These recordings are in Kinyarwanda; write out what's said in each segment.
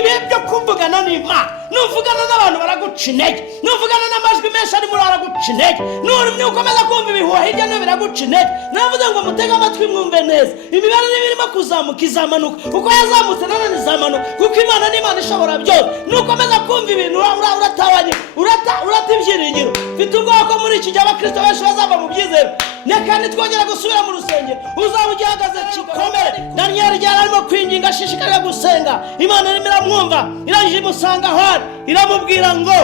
ibihe byo kuvugana n'Imana. Nuvugana n'abantu baraguca intege, nuvugana n'amajwi menshi ari muri araguca intege, nukomeza kumva ibihuha hirya no biraguca intege. Navuze ngo mutege amatwi mwumve neza, imibare n'ibirimo kuzamuka izamanuka, uko yazamutse nanone izamanuka, kuko Imana ni Imana ishobora byose. Nukomeza kumva ibintu uratawanye, urata ibyiringiro. Mfite ubwoba ko muri iki gihe abakristo benshi bazava mu byizero. Kandi twongera gusubira mu rusengero, uzaba ugihagaze kikomere. Daniel yari arimo kwinginga, ashishikarira gusenga, Imana irimo iramwumva, irangije imusanga aho ari, iramubwira ngo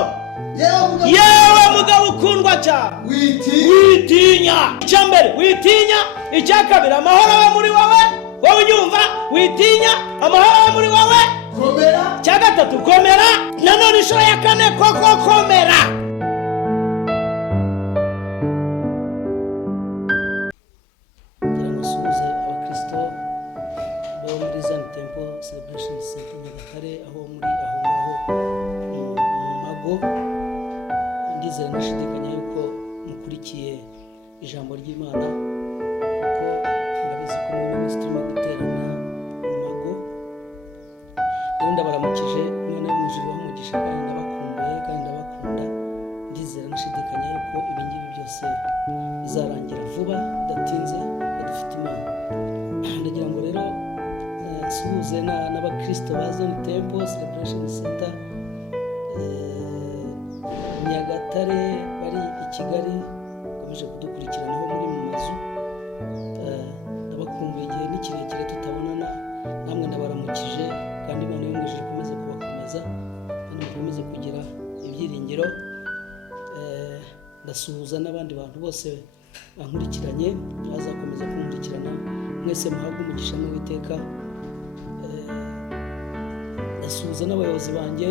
yewe mugabo ukundwa cyane, witinya. Icya mbere witinya, icya kabiri amahoro abe muri wowe, wowe unyumva, witinya amahoro abe muri wowe, komera. Icya gatatu komera, nanone inshuro ya kane koko komera. Celebration Center Nyagatare, aho muri aho ngaho mu Mago. Ndizera nashidikanya yuko mukurikiye ijambo ry'Imana, kuko murabizi ko muri ministry mu guterana mu Mago. Rero ndabaramukije, Imana y'umujuru bamugisha, kandi ndabakumbuye kandi ndabakunda. Ndizera nashidikanya yuko ibingibi byose bizarangira vuba datinze, badufite Imana. Ndagira ngo rero suhuze n'abakristo ba Zion Temple Celebration Center Nyagatare, bari i Kigali, bakomeje kudukurikiranaho muri mu mazu. Ndabakumbuye, igihe ni kirekire tutabonana, namwe ndabaramukije, kandi Imana y'umwijuru ikomeze kubakomeza kandi mukomeze kugira ibyiringiro. Ndasuhuza n'abandi bantu bose bankurikiranye, bazakomeza kunkurikirana. Mwese muhabwe umugisha n'Uwiteka. Ndasuhuza n'abayobozi banjye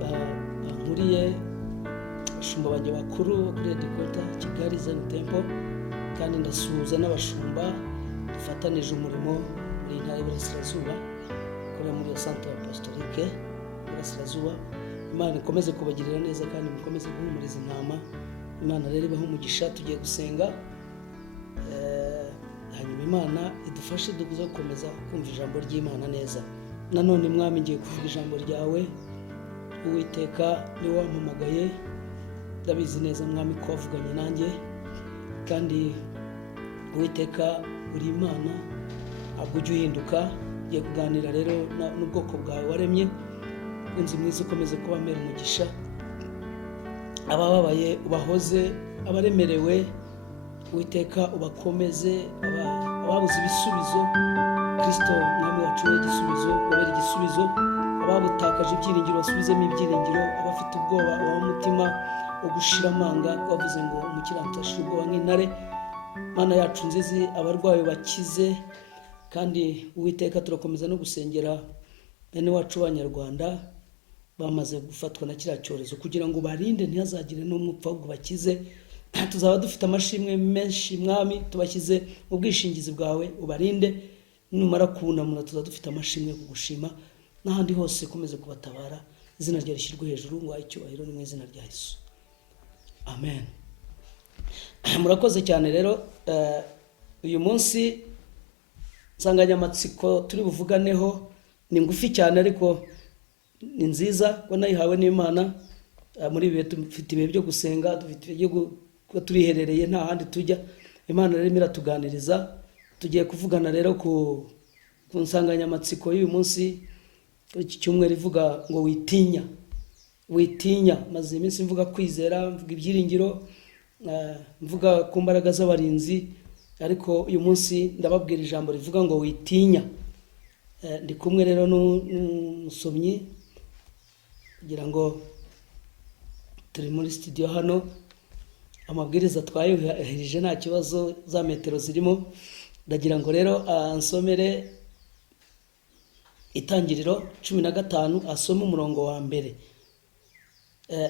bankuriye, abashumba banjye bakuru kuri Headquarter Kigali Zion Temple, kandi ndasuhuza n'abashumba dufatanije umurimo muri intara y'Iburasirazuba, korera muri Centre Apostolique y'Iburasirazuba. Imana ikomeze kubagirira neza kandi mukomeze guhumuriza intama. Imana rero ibahe umugisha. Tugiye gusenga, hanyuma Imana idufashe gukomeza kumva ijambo ry'Imana neza. Nanone Mwami, ngiye kuvuga ijambo ryawe. Uwiteka ni wampamagaye, ndabizi neza Mwami ko wavuganye nanjye, kandi Uwiteka uri Imana, ntabwo ujya uhinduka. Ngiye kuganira rero n'ubwoko bwawe waremye. Unzi mwiza, ukomeze kubamera umugisha. Abababaye ubahoze, abaremerewe Uwiteka ubakomeze, ababuze ibisubizo Kristo Mwami wacu w'igisubizo, ubere igisubizo. Ababutakaje ibyiringiro basubizemo ibyiringiro, abafite ubwoba umutima wo gushira amanga, wavuze ngo umukiranutsi ashira ubwoba nk'intare. Mana yacu nzizi, abarwayi bakize, kandi Uwiteka turakomeza no gusengera bene wacu b'Abanyarwanda bamaze gufatwa na kiriya cyorezo, kugira ngo barinde ntihazagire n'umupfa, ahubwo bakize. Tuzaba dufite amashimwe menshi Mwami, tubashyize mu bwishingizi bwawe, ubarinde. Numara kunamura tuzaba dufite amashimwe yo kugushima, n'ahandi hose ukomeze kubatabara. Izina ryawe rishyirwe hejuru, ngo icyubahiro ni mu izina rya Yesu, amen. Murakoze cyane rero. Uyu munsi insanganyamatsiko turi buvuganeho ni ngufi cyane, ariko ni nziza ko nayihawe n'Imana. Muri ibi dufite ibihe byo gusenga, dufite ibihe byo turiherereye, nta handi tujya. Imana rero iratuganiriza. Tugiye kuvugana rero ku nsanganyamatsiko y'uyu munsi, iki cyumweru ivuga ngo witinya. Witinya. Maze iminsi mvuga kwizera, mvuga ibyiringiro, mvuga ku mbaraga z'abarinzi, ariko uyu munsi ndababwira ijambo rivuga ngo witinya. Ndi kumwe rero n'umusomyi, kugira ngo turi muri studio hano, amabwiriza twayohereje nta kibazo, za metero zirimo. Ndagira ngo rero ansomere Itangiriro 15, asoma umurongo wa mbere.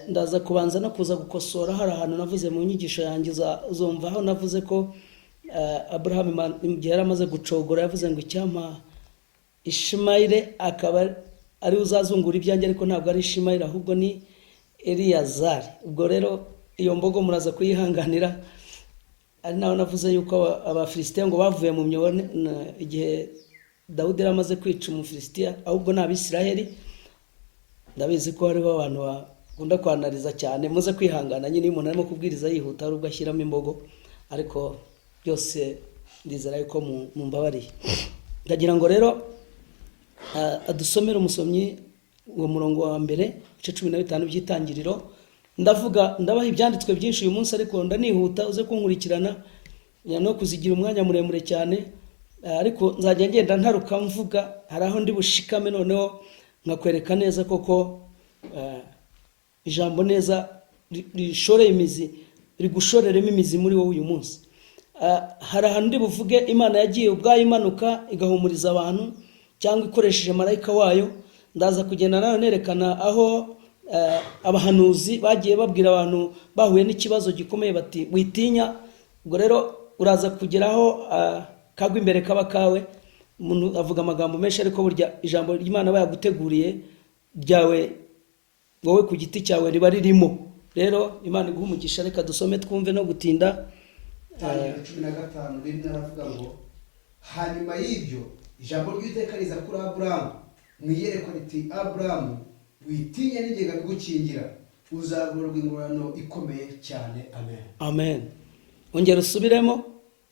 Ndaza kubanza no kuza gukosora hari ahantu navuze mu nyigisho yanjye, uzumva aho navuze ko Abraham igihe yari amaze gucogora yavuze ngo icyampa Ishimayeli akaba ari uzazungura ibyanjye, ariko ntabwo ari Ishimayeli ahubwo ni Eliyazari. Ubwo rero iyo mbogo muraza kuyihanganira. Ari naho navuze yuko Abafilisitiya ngo bavuye mu myobo igihe Dawudi yari amaze kwica Umufilisitiya, ahubwo ni Abisiraheli. ndabizi ko hariho abantu bakunda kwanariza cyane, muze kwihangana nyine iyo umuntu arimo kubwiriza yihuta ari ubwo ashyiramo imbogo, ariko byose ndizera yuko mumbabariye. Ndagira ngo rero adusomere umusomyi uwo murongo wa mbere ibice 15 by'Itangiriro. Ndabaha ibyanditswe byinshi uyu munsi, ariko ndanihuta uze kunkurikirana no kuzigira umwanya muremure cyane, ariko nzajya ngenda ntaruka mvuga, hari aho ndi bushikame noneho nkakwereka neza koko ijambo neza rishoreye imizi, rigushoreremo imizi muri wowe uyu munsi. Hari ahantu ndi buvuge Imana yagiye ubwayo imanuka igahumuriza abantu cyangwa ikoresheje marayika wayo. Ndaza kugenda nayo nerekana aho abahanuzi bagiye babwira abantu bahuye n'ikibazo gikomeye bati witinya. Ubwo rero uraza kugeraho kagwa imbere kaba kawe. Umuntu avuga amagambo menshi, ariko burya ijambo ry'Imana bayaguteguriye ryawe wowe ku giti cyawe riba ririmo. Rero Imana iguha umugisha. Reka dusome twumve no gutinda. 15 rimwe aravuga ngo hanyuma y'ibyo ijambo ry'Uwiteka riza kuri Aburahamu mu iyerekwa riti Aburahamu witinya n'ingenga bigukingira uzagororwa ingororano ikomeye cyane. Amen. Amen. Ongera usubiremo.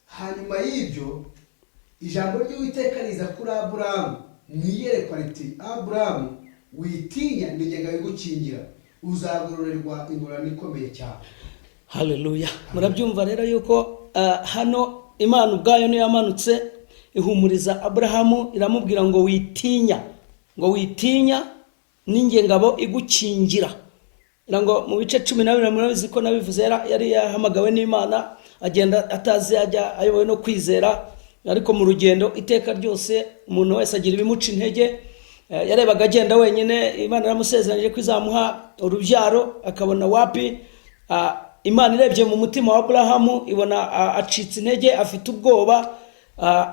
Hanyuma y'ibyo ijambo ry'Uwiteka riza kuri Aburahamu mu iyerekwa riti Aburahamu witinya n'ingenga bigukingira uzagororerwa ingororano ikomeye cyane. Haleluya. Murabyumva rero yuko hano Imana ubwayo niyo yamanutse ihumuriza Aburahamu, iramubwira ngo witinya n'ingengabo igukingira. Ngo mu bice 12 murabizi ko nabivuze yari yahamagawe n'Imana, agenda atazi ajya ayobowe no kwizera, ariko mu rugendo iteka ryose umuntu wese agira ibimuca intege. Yarebaga agenda wenyine, Imana yaramusezeranyije ko izamuha urubyaro, akabona wapi. Imana irebye mu mutima wa Aburahamu ibona acitse intege, afite ubwoba.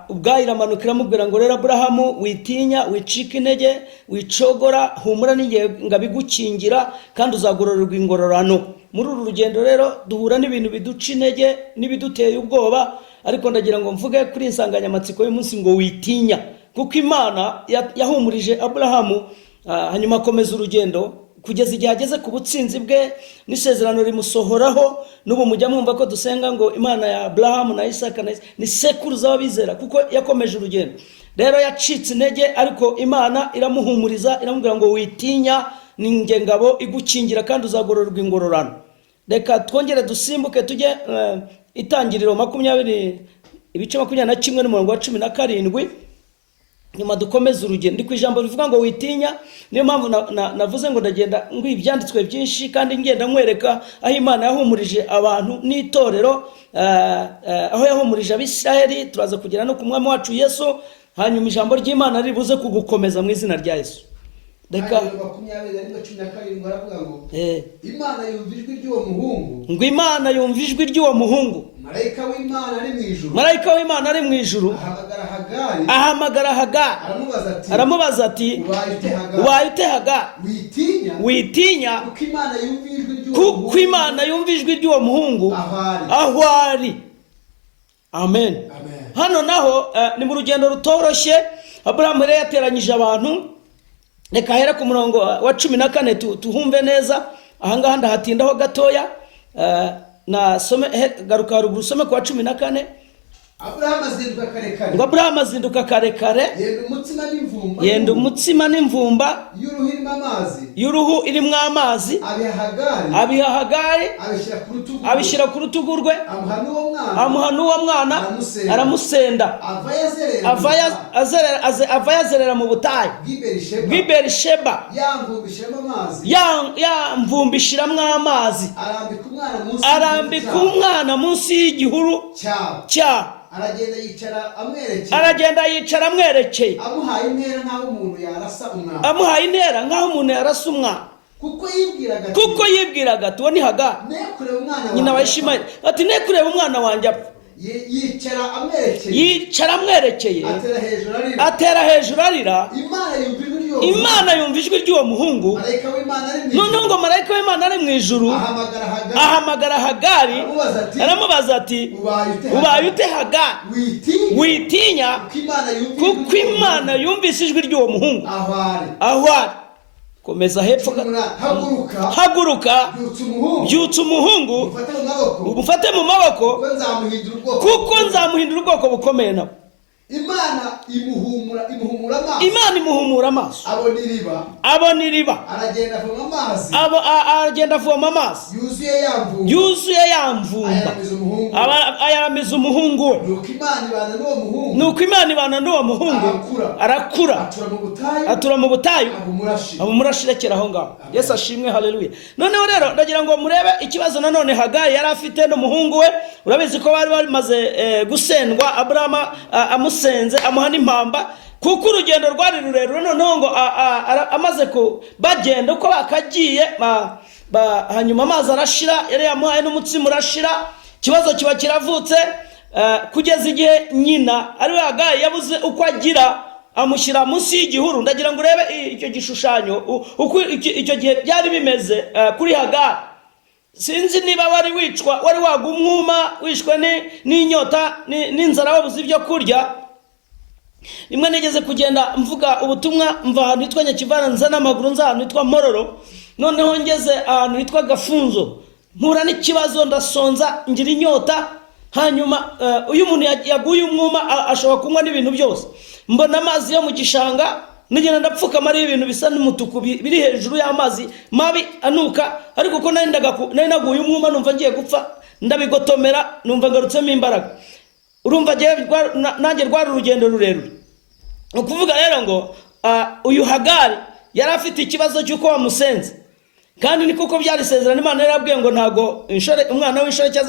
Ubwayo iramanuka iramubwira ngo rero Aburahamu witinya, wicika intege, wicogora, humura n'ingenga bigukingira kandi uzagororerwa ingororano. Muri uru rugendo rero duhura n'ibintu biduca intege n'ibiduteye ubwoba, ariko ndagira ngo mvuge kuri insanganyamatsiko y'umunsi ngo witinya, kuko Imana yahumurije Aburahamu, hanyuma akomeza urugendo kugeza igihe ageze ku butsinzi bwe n'isezerano rimusohoraho. N'ubu mujya mwumva ko dusenga ngo Imana ya Aburahamu na Isaka ni sekuruza w'abizera, kuko yakomeje urugendo. Rero yacitse intege, ariko Imana iramuhumuriza iramubwira ngo witinya n'ingengabo igukingira kandi uzagororerwa ingororano. Reka twongere dusimbuke tujye Itangiriro 20 ibice 21 n'umurongo wa 17. Nyuma dukomeza urugendo. Ndi ku ijambo rivuga ngo witinya, niyo mpamvu navuze ngo ndagenda ngwi ibyanditswe byinshi kandi ngenda nkwereka aho Imana yahumurije abantu n'itorero, aho yahumurije Abisirayeli. Turaza kugera no ku mwami wacu Yesu, hanyuma ijambo ry'Imana ribuze kugukomeza mu izina rya Yesu. Reka 20:17 baravuga ngo Imana yumva ijwi ry'uwo muhungu, ngo Imana yumva ijwi ry'uwo muhungu, marayika w'Imana ari mu ijuru, ahamagara Hagari, aramubaza ati ubaye ute Hagari, witinya kuko Imana yumva ijwi ry'uwo muhungu aho ari. Amen. Hano naho ni mu rugendo rutoroshye. Aburahamu rero yateranyije abantu. Reka hera ku murongo wa 14 tuhumve neza. Ahangaha ndahatindaho gatoya. Garuka haruguru usome ku wa 14. Aburahamu azinduka karekare, yenda umutsima n'imvumba y'uruhu irimo amazi, abiha Hagari, abishyira ku rutugu rwe, amuha n'uwo mwana, aramusenda, ava yazerera mu butayu bw'i Berisheba, ya mvumba ishiramo amazi, arambika umwana munsi y'igihuru cyawo, aragenda yicara amwerekeye, amuhaye intera nk'aho umuntu yarasa umwana, kuko yibwiraga ati uwo ni Hagari nyina wa Ishimayeli, ati ne kureba umwana wanjye apfa. Yicara amwerekeye, atera hejuru arira. Imana yumva ijwi ry'uwo muhungu. Noneho ngo marayika w'Imana ari mu ijuru ahamagara Hagari, aramubaza ati ubaye ute Hagari, witinya kuko Imana yumvise ijwi ry'uwo muhungu aho ari. komeza hepfo, haguruka byutsa umuhungu umufate mu maboko kuko nzamuhindura ubwoko bukomeye nabo. Imana imuhumura amaso, abona iriba, aragenda avoma amazi yuzuye yamvumba, ayaramiza umuhungu we. Nuko Imana ibana n'uwo muhungu, arakura, atura mu butayu, abumurashi rekera aho ngaho. Yesu ashimwe, haleluya. Noneho rero ndagira ngo murebe ikibazo nanone Hagari yari afite n'umuhungu we. Urabizi ko bari bamaze gusendwa, Abrahama amusenze, amuha n'impamba, kuko urugendo rwari rurerure. Noneho ngo amaze bagenda uko bakagiye, hanyuma amazi arashira, yari yamuhaye n'umutsima urashira, ikibazo kiba kiravutse, kugeza igihe nyina ari we Hagari yabuze uko agira, amushyira munsi y'igihuru. Ndagira ngo urebe icyo gishushanyo uko icyo gihe byari bimeze kuri Hagari. Sinzi niba wari waga umwuma, wishwe n'inyota n'inzara, wabuze ibyo kurya. Rimwe nigeze kugenda mvuga ubutumwa, mva ahantu hitwa Nyakivana nza n'amaguru nza ahantu hitwa Mororo, noneho ngeze ahantu hitwa Gafunzo, mpura n'ikibazo, ndasonza, ngira inyota. Hanyuma uyu muntu yaguye umwuma ashobora kunywa n'ibintu byose. Mbona amazi yo mu gishanga, nigenda ndapfukama, ari ibintu bisa n'umutuku biri hejuru y'amazi mabi anuka, ariko ko nari naguye umwuma, numva ngiye gupfa, ndabigotomera, numva ngarutsemo imbaraga. Urumva nanjye rwari urugendo rurerure. Ukuvuga rero ngo uyu Hagari yari afite ikibazo cy'uko wamusenze, kandi ni kuko byari isezerano Imana yarabwiye ngo ntago umwana w'inshoreke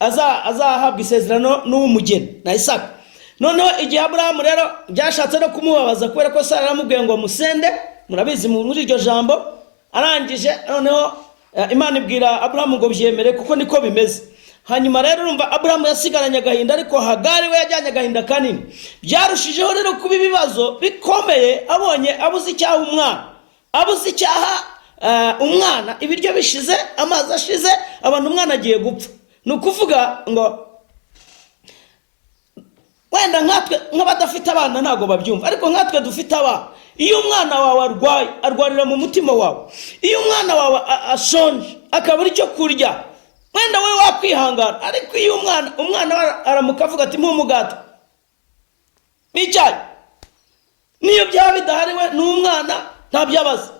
azahabwa isezerano n'umugeni na Isaka. Noneho igihe Aburahamu rero byashatse no kumubabaza, kubera ko Sara yaramubwiye ngo musende, murabizi muri iryo jambo. Arangije noneho Imana ibwira Aburahamu ngo byemere kuko niko bimeze. Hanyuma rero urumva Aburahamu yasigaranye agahinda, ariko Hagari we yajyanye agahinda kanini. Byarushijeho rero kuba ibibazo bikomeye, abuze icyaha umwana, ibiryo bishize, amazi ashize, abantu umwana agiye gupfa. Ni ukuvuga ngo wenda nkatwe nk'abadafite abana ntago babyumva, ariko nkatwe dufite abana, iyo umwana wawe arwaye, arwarira mu mutima wawe. Iyo umwana wawe ashonje akabura icyo kurya, wenda we wakwihangana, ariko iyo umwana aramuka avuga ati mpumugata n'icyayi, niyo byaba bidahari we n'umwana ntabyabaza.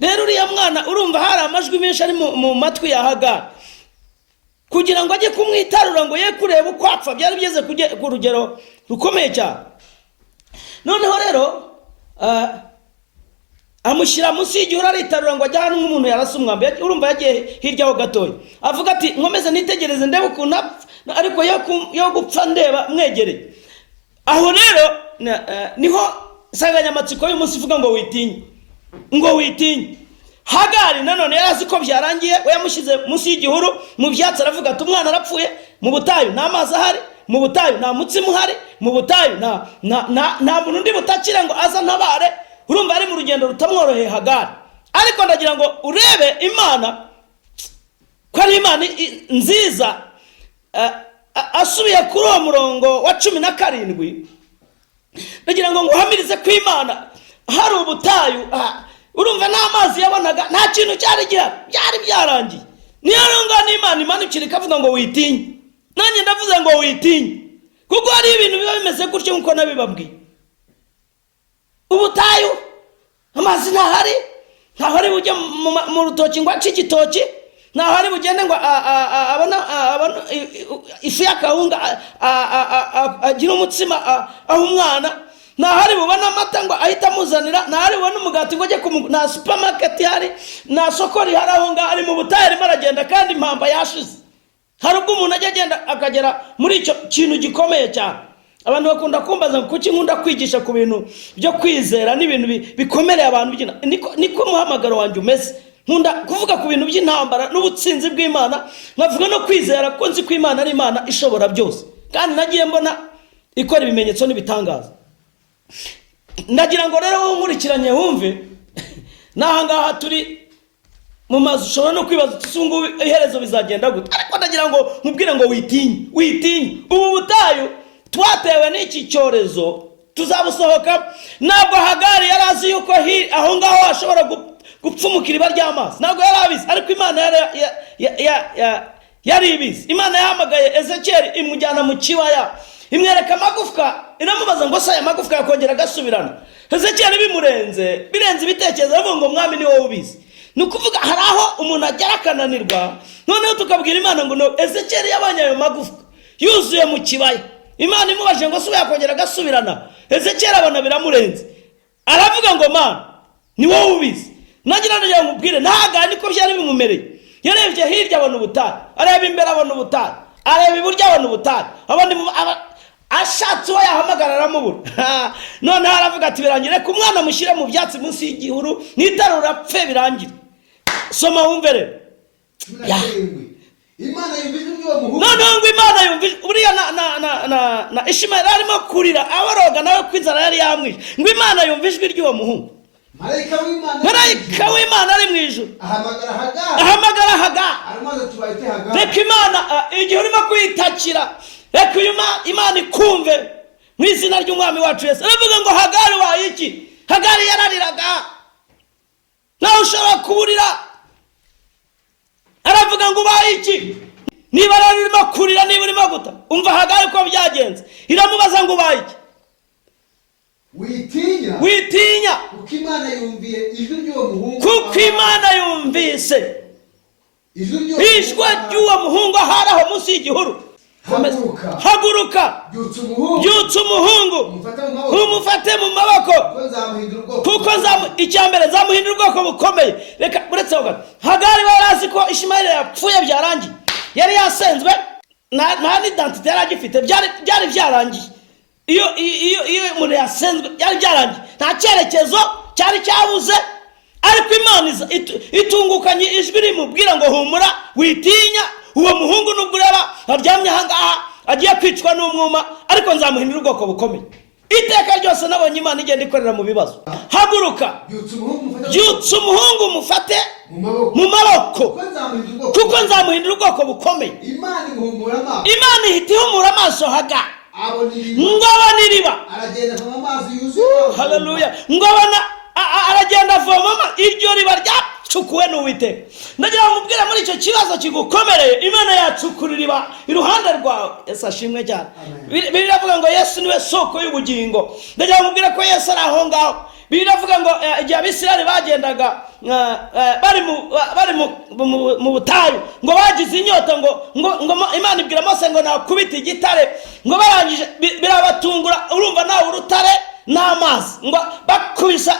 Rero uriya mwana urumva hari amajwi menshi ari mu matwi ya Hagari, kugira ngo ajye kumwitarura ngo ye kureba uko apfa, byari bigeze ku rugero rukomeye cyane. Noneho rero amushyira munsi y'igihuru, aritarura ngo ajye ahantu nk'umuntu yarasa umwambi. Urumva yagiye hirya ho gatoya, avuga ati nkomeze nitegereze ndebe ukuntu apfa, ariko yo gupfa ndeba mwegereye. Aho rero niho insanganyamatsiko y'umunsi ivuga ngo witinye. Hagari nanone yari azi ko byarangiye, we yamushyize munsi y'igihuru mu byatsi, aravuga ati umwana arapfuye, mu butayu nta mazi ahari, mu butayu nta mutsima uhari, mu butayu nta muntu undi butakira ngo aza ntabare. Urumva ari mu rugendo rutamworoheye Hagari, ariko ndagira ngo urebe Imana ko ari Imana nziza. Asubiye kuri uwo murongo wa 17, ndagira ngo nguhamirize ko Imana hari ubutayu, urumva n'amazi yabonaga, nta kintu cyari gihari, byari byarangiye. Niyo ngo n'Imana imanukira ikavuga ngo witinye. Nanjye ndavuze ngo witinye, kuko hari ibintu biba bimeze gutyo nkuko nabibabwiye. Ubutayu, amazi ntahari, ntahari bujye mu rutoki ngo ace igitoki, ntahari bugende ngo abona ifu y'akawunga agira umutsima aho umwana, ntahari bubona amata ngo ahita amuzanira, ntahari bubona umugati ngo ajye nta supermarket ihari, nta soko rihari aho ngaho. Ari mu butayu arimo aragenda, kandi impamba yashize. Hari ubwo umuntu ajya agenda akagera muri icyo kintu gikomeye cyane. Abantu bakunda kumbaza ngo kuki nkunda kwigisha ku bintu byo kwizera n'ibintu bikomereye abantu. Niko muhamagaro wanjye umeze. Nkunda kuvuga ku bintu by'intambara n'ubutsinzi bw'Imana, nkavuga no kwizera ko nzi ko Imana ari Imana ishobora byose, kandi nagiye mbona ikora ibimenyetso n'ibitangaza. Ndagira ngo rero nkurikiranye wumve, nahangaha turi mu mazu ushobora no kwibaza tusungu iherezo bizagenda gute, ariko ndagira ngo nkubwire ngo witinye. Ubu butayu twatewe n'iki cyorezo tuzabusohoka. Ntabwo Hagari yari azi yuko aho ngaho hashobora gupfumuka iriba ry'amazi, ntabwo yari abizi, ariko Imana yari ibizi. Imana yahamagaye Ezekiyeli imujyana mu kibaya, imwereka amagufwa, inamubaza ngo se aya magufwa yakongera agasubirana. Ezekiyeli birenze ibitekerezo, aravuga ngo mwami ni wowe ubizi. Ni ukuvuga hari aho umuntu agera akananirwa, noneho tukabwira Imana ngo no, Ezekiyeli yabonye ayo magufwa yuzuye mu kibaya. Imana imubaje ngo se yakongera agasubirana, Ezekiyeli abona biramurenze, aravuga ngo Mana ni wowe ubizi. Nagira ngo nkubwire ntaga niko byari bimumereye. Yarebye hirya abona ubutari, areba imbere abona ubutari, areba iburyo abona ubutari, ashatse uwo yahamagara aramubura. None aravuga ati birangire ku mwana mushyire mu byatsi munsi y'igihuru, nitarura apfe birangire. Soma wumve rero. Imana yumvise uwo muhungu. Noneho ngo Imana yumvise buriya na Ishimayeli arimo kurira aboroga nawe kwinzara yari yamwishe. Ngo Imana yumvise ijwi ry'uwo muhungu. Marayika w'Imana ari mu ijuru ahamagara Hagari, aramaze tubayite Hagari. reka Imana igihe urimo kwitakira, reka Imana ikumve mu izina ry'umwami wacu Yesu. Aravuga ngo Hagari wayiki? Hagari yarariraga, nawe ushobora kuburira. Aravuga ngo wayiki? Niba urimo kurira, niba urimo guta, umva Hagari ko byagenze. Iramubaza ngo wayiki? Witinya kuko Imana yumviye ijwi ry'uwo muhungu, kuko Imana yumvise ijwi ry'uwo muhungu aharaho munsi y'igihuru. Haguruka byutsa umuhungu umufate mu maboko, kuko icyambere nzamuhindura ubwoko bukomeye. Reka uretse ho Hagari barazi ko Ishimayeli yapfuye byarangiye, yari yasenzwe, nta n'identite yari agifite, byari byarangiye. Iyo umuntu yasenzwe byari byarangiye, nta cyerekezo cyari cyabuze. Ariko Imana itungukanye ijwi rimubwira ngo humura, witinya, uwo muhungu nubwo ureba aryamye ahangaha agiye kwicwa n'umwuma, ariko nzamuhindura ubwoko bukomeye. Iteka ryose nabonye Imana igenda ikorera mu bibazo. Haguruka byutsa umuhungu umufate mu maboko, kuko nzamuhindura ubwoko bukomeye. Imana ihita ihumura amaso Hagari, ngabona iriba, haleluya, ngabona aragenda avoma iryo riba ryacukuwe n'Uwiteka. Ndagira ngo mubwire muri icyo kibazo kigukomereye, Imana yacukura iriba iruhande rwawe. Yesu ashimwe cyane. Biravuga ngo Yesu niwe soko y'ubugingo. Ndagira ngo mubwire ko Yesu ari aho ngaho. Biravuga ngo igihe Abisirayeli bagendaga bari mu butayu, ngo bagize inyota, ngo Imana ibwira Mose ngo nakubita igitare, ngo barangije birabatungura. Urumva nawe urutare n'amazi, ngo bakubisa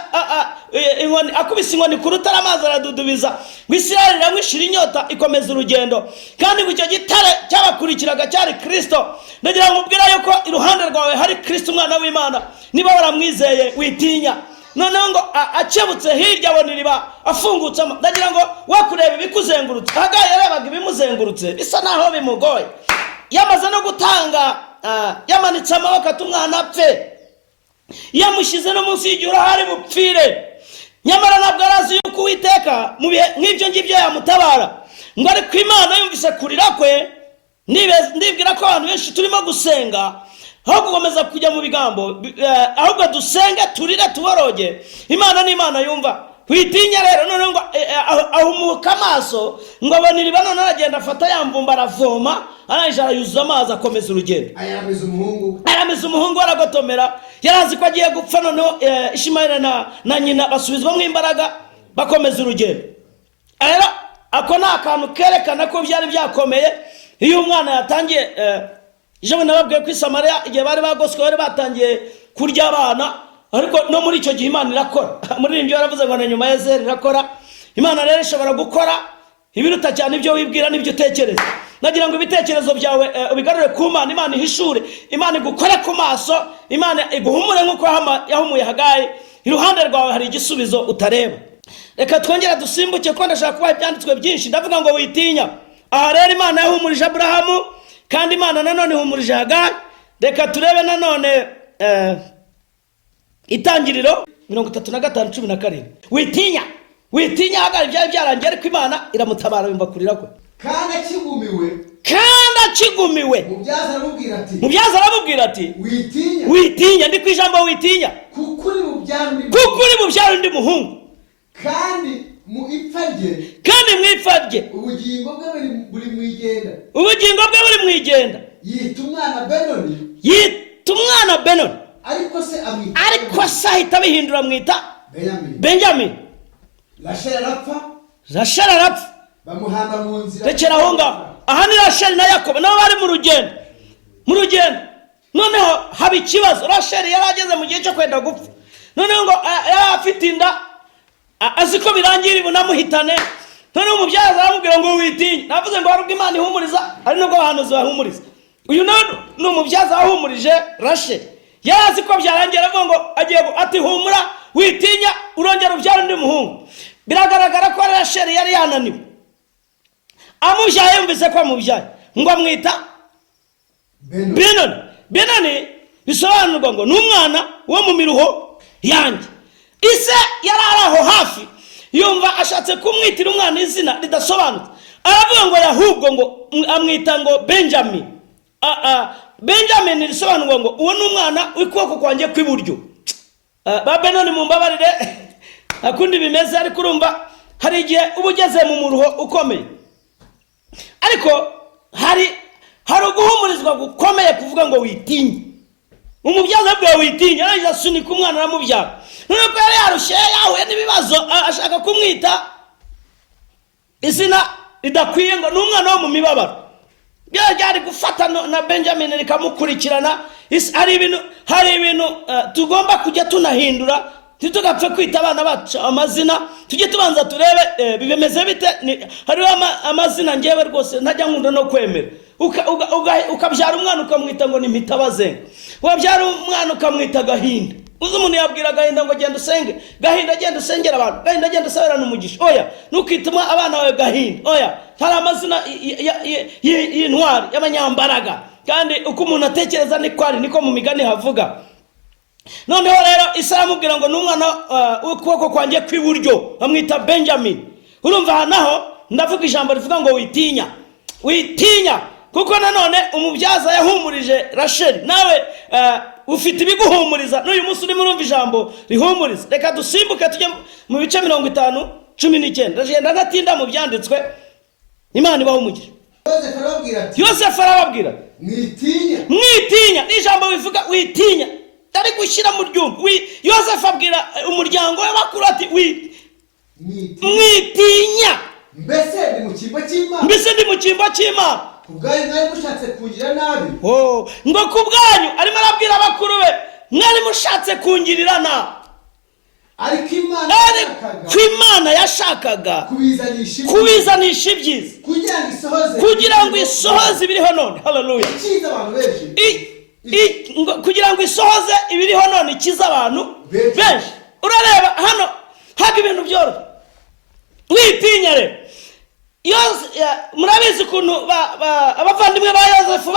inkoni, akubisa inkoni ku rutare, amazi aradudubiza. Ngo Isirayeli iramwishira inyota, ikomeza urugendo. Kandi ngo icyo gitare cyabakurikiraga cyari Kristo. Ndagira ngo mubwire yuko iruhande rwawe hari Kristo umwana w'Imana. Niba waramwizeye witinya. Noneho ngo akebutse hirya abona iriba afungutse. Ndagira ngo wakureba ibikuzengurutse. Hagari yarebaga ibimuzengurutse bisa naho bimugoye. Yamaze no gutanga, yamanitse amaboko ati umwana apfe, yamushyize no munsi y'igihuru hari bupfire. Nyamara ntabwo arazi yuko Uwiteka mu bihe nk'ibyo ngibyo yamutabara. Ngo ariko Imana yumvise kurira kwe. Ndibwira ko abantu benshi turimo gusenga aho gukomeza kujya mu bigambo, ahubwo dusenge, turire, tuboroge. Imana ni Imana yumva. Witinya rero. None ngo ahumuka amaso, ngo abona iriba, none aragenda afata yamvumba, aravoma, arangije arayuzuza amazi, akomeza urugendo. Ayamiza umuhungu aragotomera, yarazi ko agiye gupfa. Noneho Ishimayeli na nyina basubizwamo imbaraga, bakomeza urugendo. Rero ako ni akantu kerekana ko byari byakomeye. Iyo umwana yatangiye, ijambo nababwiye ko i Samariya igihe bari bagoswe bari batangiye kurya abana, ariko no muri icyo gihe Imana irakora. Muri ibyo yaravuze ngo na nyuma y'Ezeri irakora. Imana rero ishobora gukora ibiruta cyane ibyo wibwira n'ibyo utekereza. Nagira ngo ibitekerezo byawe ubigarure ku Mana, Imana ihishure, Imana igukore ku maso, Imana iguhumure nk'uko yahumuye Hagari. Iruhande rwawe hari igisubizo utareba. Reka twongera dusimbuke ko ndashaka kuba ibyanditswe byinshi. Ndavuga ngo witinya. Aha rero Imana yahumurije Aburahamu, kandi Imana nanone ihumurije Hagari. Reka turebe nanone Itangiriro 35:17. Witinya Hagari byari byarangiye, ariko Imana iramutabara, yumva kurira kwe. Kandi kandi akigumiwe. Umubyaza aramubwira ati witinya, ndi ku ijambo witinya, kuko uri bubyara undi muhungu, kandi mu ipfa rye ubugingo bwe buri mu igenda. Yita umwana Benoni, ariko se ahita abihindura amwita Benjamin. Rasheli arapfa, bamuhamba mu nzira. Rekera aho ngaho. Aha ni Rasheli na Yakobo nabo bari mu rugendo. Noneho haba ikibazo. Rasheli yari ageze mu gihe cyo kwenda gupfa. Noneho ngo yari afite inda, azi ko birangira ibunamuhitane. Noneho umubyaza aramubwira ngo witinye. Navuze ngo harubwo Imana ihumuriza, hari nubwo abahanuzi bahumuriza. Uyu ni umubyaza wahumurije Rasheli. Yari azi ko byarangira, avuga ngo agiye ati humura witinya, urongera ubyara undi muhungu. Biragaragara ko Rasheli yari yananiwe. Amubyaye yumvise ko amubyaye, ngo amwita Benoni. Bisobanurwa ngo ni umwana wo mu miruho yanjye. Ise yari araho hafi, yumva ashatse kumwitira umwana izina ridasobanutse, aravuga ngo yahubwo ngo amwita ngo Benjamin. Benjamin risobanurwa ngo uwo ni umwana w'ukuboko kwanjye kw'iburyo. Ba Benoni mumbabarire akundi bimeze, ariko urumva hari igihe uba ugeze mu muruho ukomeye, ariko hari uguhumurizwa gukomeye kuvuga ngo witinye. Umubyaza bwa witinye araje asunika umwana aramubyara. None ko yari yarushye, yahuye n'ibibazo, ashaka kumwita izina ridakwiye ngo ni umwana wo mu mibabaro. Byari gufata na Benjamin rikamukurikirana. Hari ibintu tugomba kujya tunahindura, ntitugapfe kwita abana bacu amazina. Tujye tubanza turebe bimeze bite. Hariho amazina ngewe rwose ntajya nkunda no kwemera. Ukabyara umwana ukamwita ngo ni Mpitabazenga, wabyara umwana ukamwita Gahinda. Uzi umuntu yabwira Gahinda ngo genda usenge, Gahinda genda usengera abantu, Gahinda genda usabirana umugisha. Oya, nukituma abana bawe Gahinda. Oya, hari amazina y'intwari y'abanyambaraga, kandi uko umuntu atekereza niko mu migani havuga. Noneho rero Isa aramubwira ngo ni umwana w'ukuboko kwanjye kw'iburyo, bamwita Benjamin. Urumva aha naho ndavuga ijambo rivuga ngo witinya, kuko nanone umubyaza yahumurije Rasheli. Nawe ufite ibiguhumuriza, n'uyu munsi urimo urumva ijambo rihumuriza. Reka dusimbuke tujye mu bice 50:19. Ndagenda ntatinda mu byanditswe. Imana ibaho umugisha. Yosefu arababwira mwitinya, n'ijambo bivuga witinya ari gushyira mu ryumba. Yosefu abwira umuryango we bakuru ati mwitinya, mbese ndi mu cyimbo cy'Imana. Kubwanyu mwari mushatse kungirira nabi. Ngo kubwanyu arimo arabwira abakuru be, mwari mushatse kungirira nabi, ariko Imana yashakaga kubizanisha ibyiza kugira ngo isohoze ibiriho none. Haleluya. Kugira ngo isohoze ibiriho none ikiza abantu benshi. Urareba hano haga ibintu byoroshye. Witinya rero. Murabizi ukuntu abavandimwe ba Yosefu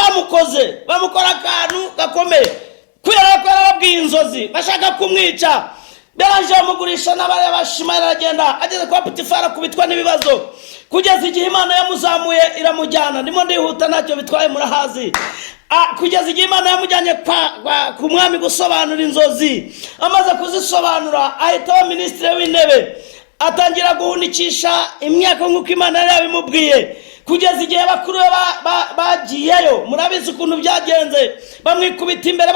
bamukora akantu gakomeye, kubera ko yarababwiye inzozi bashaka kumwica. Beraje bamugurisha n'abari bashimira, aragenda ageze kwa Potifara kubitwa n'ibibazo, kugeza igihe Imana yamuzamuye iramujyana. Ndimo ndihuta ntacyo bitwaye murahazi. Kugeza igihe Imana yamujyanye ku mwami gusobanura inzozi. Amaze kuzisobanura ahita aba minisitiri w'intebe, atangira guhunikisha imyaka nk'uko Imana yari yabimubwiye, kugeza igihe bakuru bagiyeyo. Murabizi ukuntu byagenze, bamwikubita imbere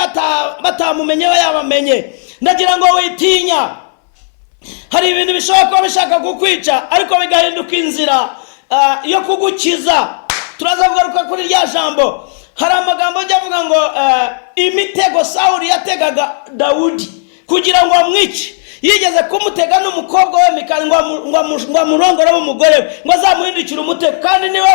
batamumenye we yabamenye. Ndagira ngo witinya. Hari ibintu bishobora kuba bishaka kukwica, ariko bigahinduka inzira yo kugukiza. Turaza kugaruka kuri rya jambo. Hari amagambo ajya avuga ngo imitego Sawuli yategaga Dawudi kugira ngo amwice. Yigeze kumutega n'umukobwa we Mikali ngo amurongore w'umugore, ngo azamuhindukire umutego, kandi niwe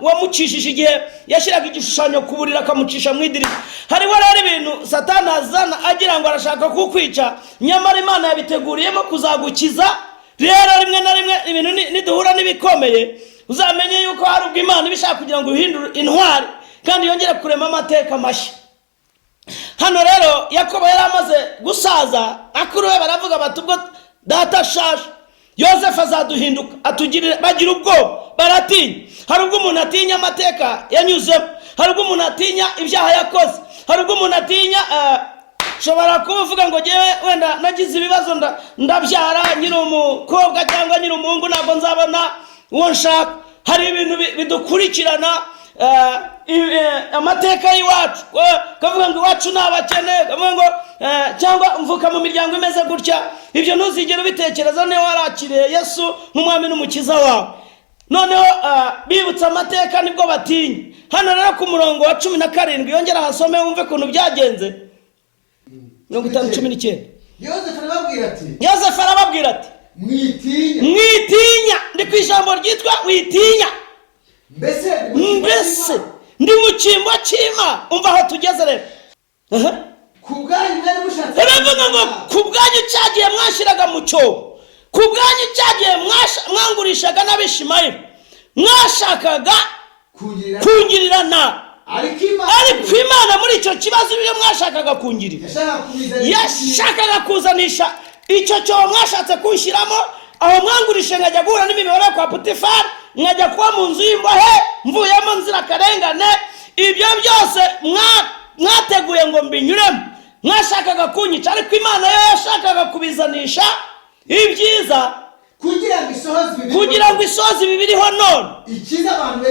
wamucishije igihe yashyiraga igishushanyo ku buriri akamucisha mu idirishya. Hariho rero ibintu Satani azana agira ngo arashaka kukwica, nyamara Imana yabiteguriyemo kuzagukiza. Rero rimwe na rimwe ibintu niduhura n'ibikomeye, uzamenye yuko hari ubwo Imana ibishaka kugira ngo uhindure intwari kandi yongere kurema amateka mashya. Hano rero Yakobo yari amaze gusaza, akuru we baravuga bati ubwo data ashaje, Yosefu azaduhinduka bagira ubwoba, baratinya. Hari ubwo umuntu atinya amateka yanyuzemo, hari ubwo umuntu atinya ibyaha yakoze, hari ubwo umuntu atinya shobora kuvuga ngo jewe wenda nagize ibibazo ndabyara nyiri umukobwa cyangwa nyiri umuhungu ntabwo nzabona uwo nshaka. Hari ibintu bidukurikirana amateka y'iwacu, kavuga ngo iwacu ni abakene, kavuga ngo cyangwa mvuka mu miryango imeze gutya. Ibyo ntuzigere ubitekereza niyo warakiriye Yesu nk'umwami n'umukiza wawe. Noneho bibutsa amateka nibwo batinya. Hano rero ku murongo wa 17 yongera hasome wumve kuntu byagenze. 5:19 Yosefu arababwira ati mwitinya. Ndi ku ijambo ryitwa witinya. Mbese ndi mu cyimbo cy'Imana. Umva aho tugeze rero. Uravuga ngo kubwanyu cyagiye mwashiraga mu cyobo, kubwanyu cyagiye mwangurishaga n'Abishimayeli, mwashakaga kungirirana. Ariko Imana muri icyo kibazo ibyo mwashakaga kungirira, yashakaga kuzanisha icyo cyobo mwashatse kunshyiramo, aho mwangurisha nkajya guhura n'imibabaro kwa Potifari, nkajya kuba mu nzu y'imbohe mvuyemo nzira karengane. Ibyo byose mwateguye ngo mbinyuremo, mwashakaga kunyica. Ariko Imana yo yashakaga kubizanisha ibyiza kugira ngo isohoze ibi biriho none,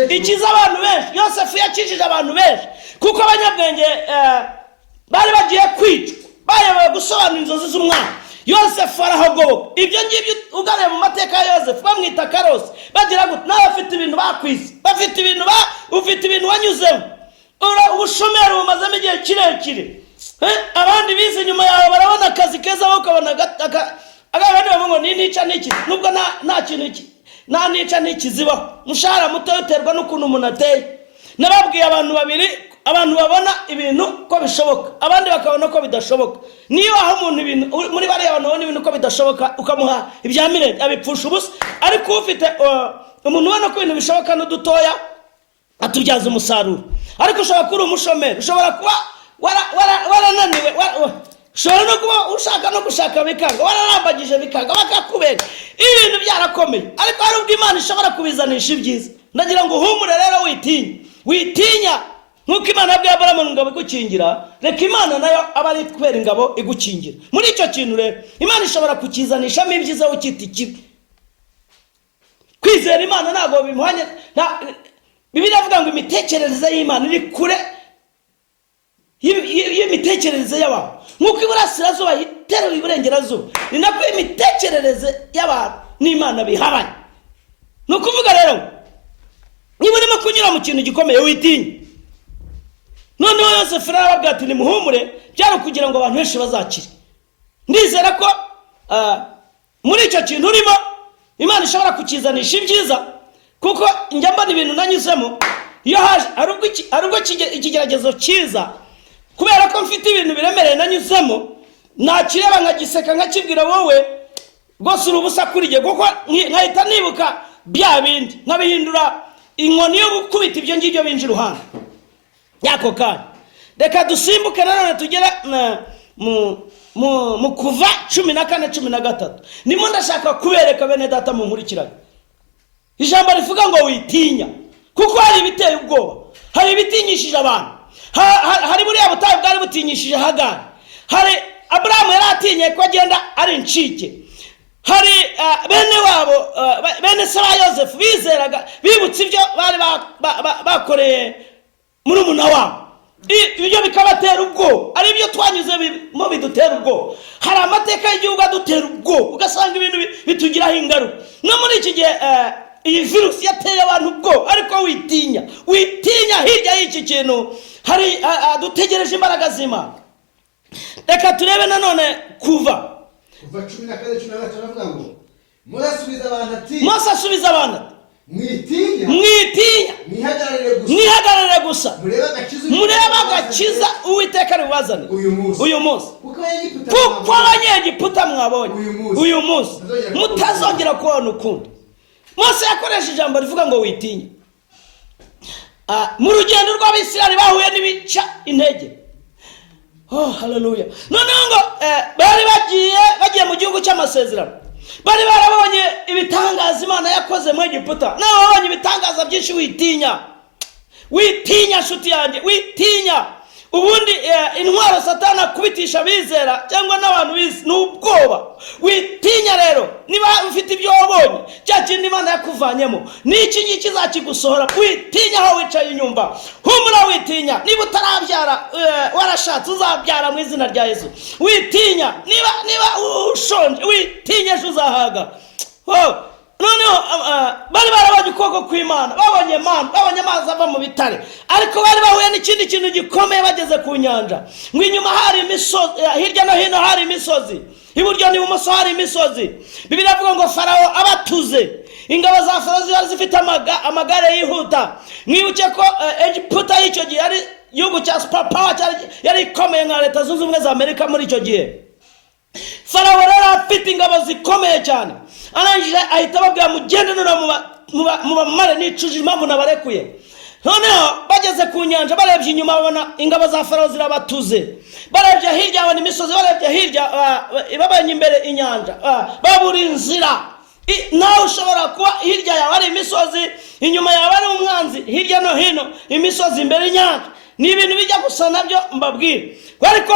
ikiza abantu benshi. Yosefu yakijije abantu benshi kuko abanyabwenge bari bagiye kwicwa, bayoboye gusobanura inzozi z'umwana. Yosefu arahagoboka. Ibyo ngibyo ugareye mu mateka ya Yosefu bamwita Karosi, bagira gute nawe afite ibintu bakwize, ufite ibintu wanyuzemo, ubushomeri bumazemo igihe kirekire. Abandi bize inyuma yawe barabona akazi keza, wowe ukabona abandi bavuga ngo nica n'iki, nubwo nta kintu iki nta nica n'ikizibaho. Umushahara muto uterwa n'ukuntu umuntu ateye. Nababwiye abantu babiri, abantu babona ibintu ko bishoboka, abandi bakabona ko bidashoboka. Niyo aho umuntu ibintu muri bari abantu babona ibintu ko bidashoboka ukamuha ibya mirenge abipfusha ubusa. Ariko ufite umuntu ubona ko ibintu bishoboka n'udutoya atubyaza umusaruro. Ariko ushobora kuba umushomeri, ushobora kuba warananiwe, ushobora no kuba ushaka no gushaka bikanga, wararambagije bikanga bakakubera ibintu byarakomeye. Ariko hari ubwo Imana ishobora kubizanisha ibyiza. Ndagira ngo uhumure rero witinya nk'uko Imana yabwiye Aburahamu ngo igukingira, reka Imana nayo aba ari kubera ingabo igukingira. Muri icyo kintu rero Imana ishobora kukizanishamo ibyiza ukita ikibi. Kwizera Imana ntabwo bimuhanye. Bibiliya ivuga ngo imitekerereze y'Imana iri kure y'imitekerereze y'abantu. Nk'uko iburasirazuba hiterura iburengerazuba, ni nako imitekerereze y'abantu n'Imana bihabanye. Ni ukuvuga rero niba urimo kunyura mu kintu gikomeye witinya. Noneho Yosefu arababwira ati nimuhumure, byari kugira ngo abantu benshi bazakire. Ndizera ko muri icyo kintu urimo Imana ishobora kukizanisha ibyiza, kuko njya mbona ibintu nanyuzemo. Iyo haje ari ubwo ikigeragezo cyiza, kubera ko mfite ibintu biremereye nanyuzemo, nakireba nkagiseka nkakibwira wowe rwose uri ubusa kuri jye, kuko nkahita nibuka bya bindi nkabihindura inkoni yo gukubita ibyo ngibyo binjira uruhande yako kanya. Reka dusimbuke nanone tugere mu Kuva 14:13. Ndimo ndashaka kubereka bene data mu nkurikirane. Ijambo rivuga ngo witinya, kuko hari ibiteye ubwoba, hari ibitinyishije abantu. Hari buriya butayu bwari butinyishije Hagari. Hari Aburahamu yari atinye ko agenda ari incike. Hari bene wabo, bene se wa Yosefu bizeraga, bibutse ibyo bari bakoreye muri umuna wabo. Ibyo bikabatera ubwo, ari byo twanyuze mu bidutera ubwo. Hari amateka y'igihugu adutera ubwo, ugasanga ibintu bitugiraho ingaruka. No muri iki gihe iyi virusi yateye abantu ubwo. Ariko witinya hirya y'iki kintu hari dutegereje imbaraga z'Imana. Reka turebe nanone Kuva 14:13 avuga ngo Mose asubiza abantu ati mwitinya mwihagarare gusa murebe agakiza Uwiteka ribazane uyu munsi, kuko abanyegiputa mwabonye uyu munsi mutazongera kubona ukundi. Mose yakoresha ijambo rivuga ngo witinya. Mu rugendo rw'Abisirayeli bahuye n'ibica intege. Haleluya. Noneho ngo bari bagiye mu gihugu cy'amasezerano. bari barabonye ibitangaza Imana yakoze mu Egiputa. Nawe wabonye ibitangaza byinshi, witinya. Witinya nshuti yanjye, witinya. Ubundi intwaro Satani akubitisha bizera cyangwa n'abantu bizi n'ubwoba. Witinya rero, niba ufite ibyo wabonye cya kindi Imana yakuvanyemo, n'iki ngiki kizakigusohora. Witinya aho wicaye inyumba, humura witinya. Niba utarabyara warashatse uzabyara mu izina rya Yesu. Witinya, niba ushonje witinya ejo uzahaga. Noneho bari barabonye ukuboko kw'Imana, babonye Imana, babonye amazi ava mu bitare, ariko bari bahuye n'ikindi kintu gikomeye bageze ku nyanja. Ngo inyuma hari imisozi, hirya no hino hari imisozi, iburyo n'ibumoso hari imisozi. Bibiliya ivuga ngo Farawo abatuze, ingabo za Farawo zari zifite amagare yihuta. Mwibuke ko Egiputa y'icyo gihe yari igihugu cya super power, yari ikomeye nka Leta Zunze Ubumwe za Amerika muri icyo gihe. Farawo rero afite ingabo zikomeye cyane, arangije ahita ababwira mugende none mubamare, nicuje impamvu nabarekuye. Noneho bageze ku nyanja, barebye inyuma babona ingabo za Farawo zirabatuze, barebye hirya babona imisozi, barebye hirya babonye imbere inyanja, babura inzira. Nawe ushobora kuba hirya yawe ari imisozi, inyuma yawe ari umwanzi, hirya no hino imisozi, imbere inyanja. Ni ibintu bijya gusa nabyo mbabwira. Ariko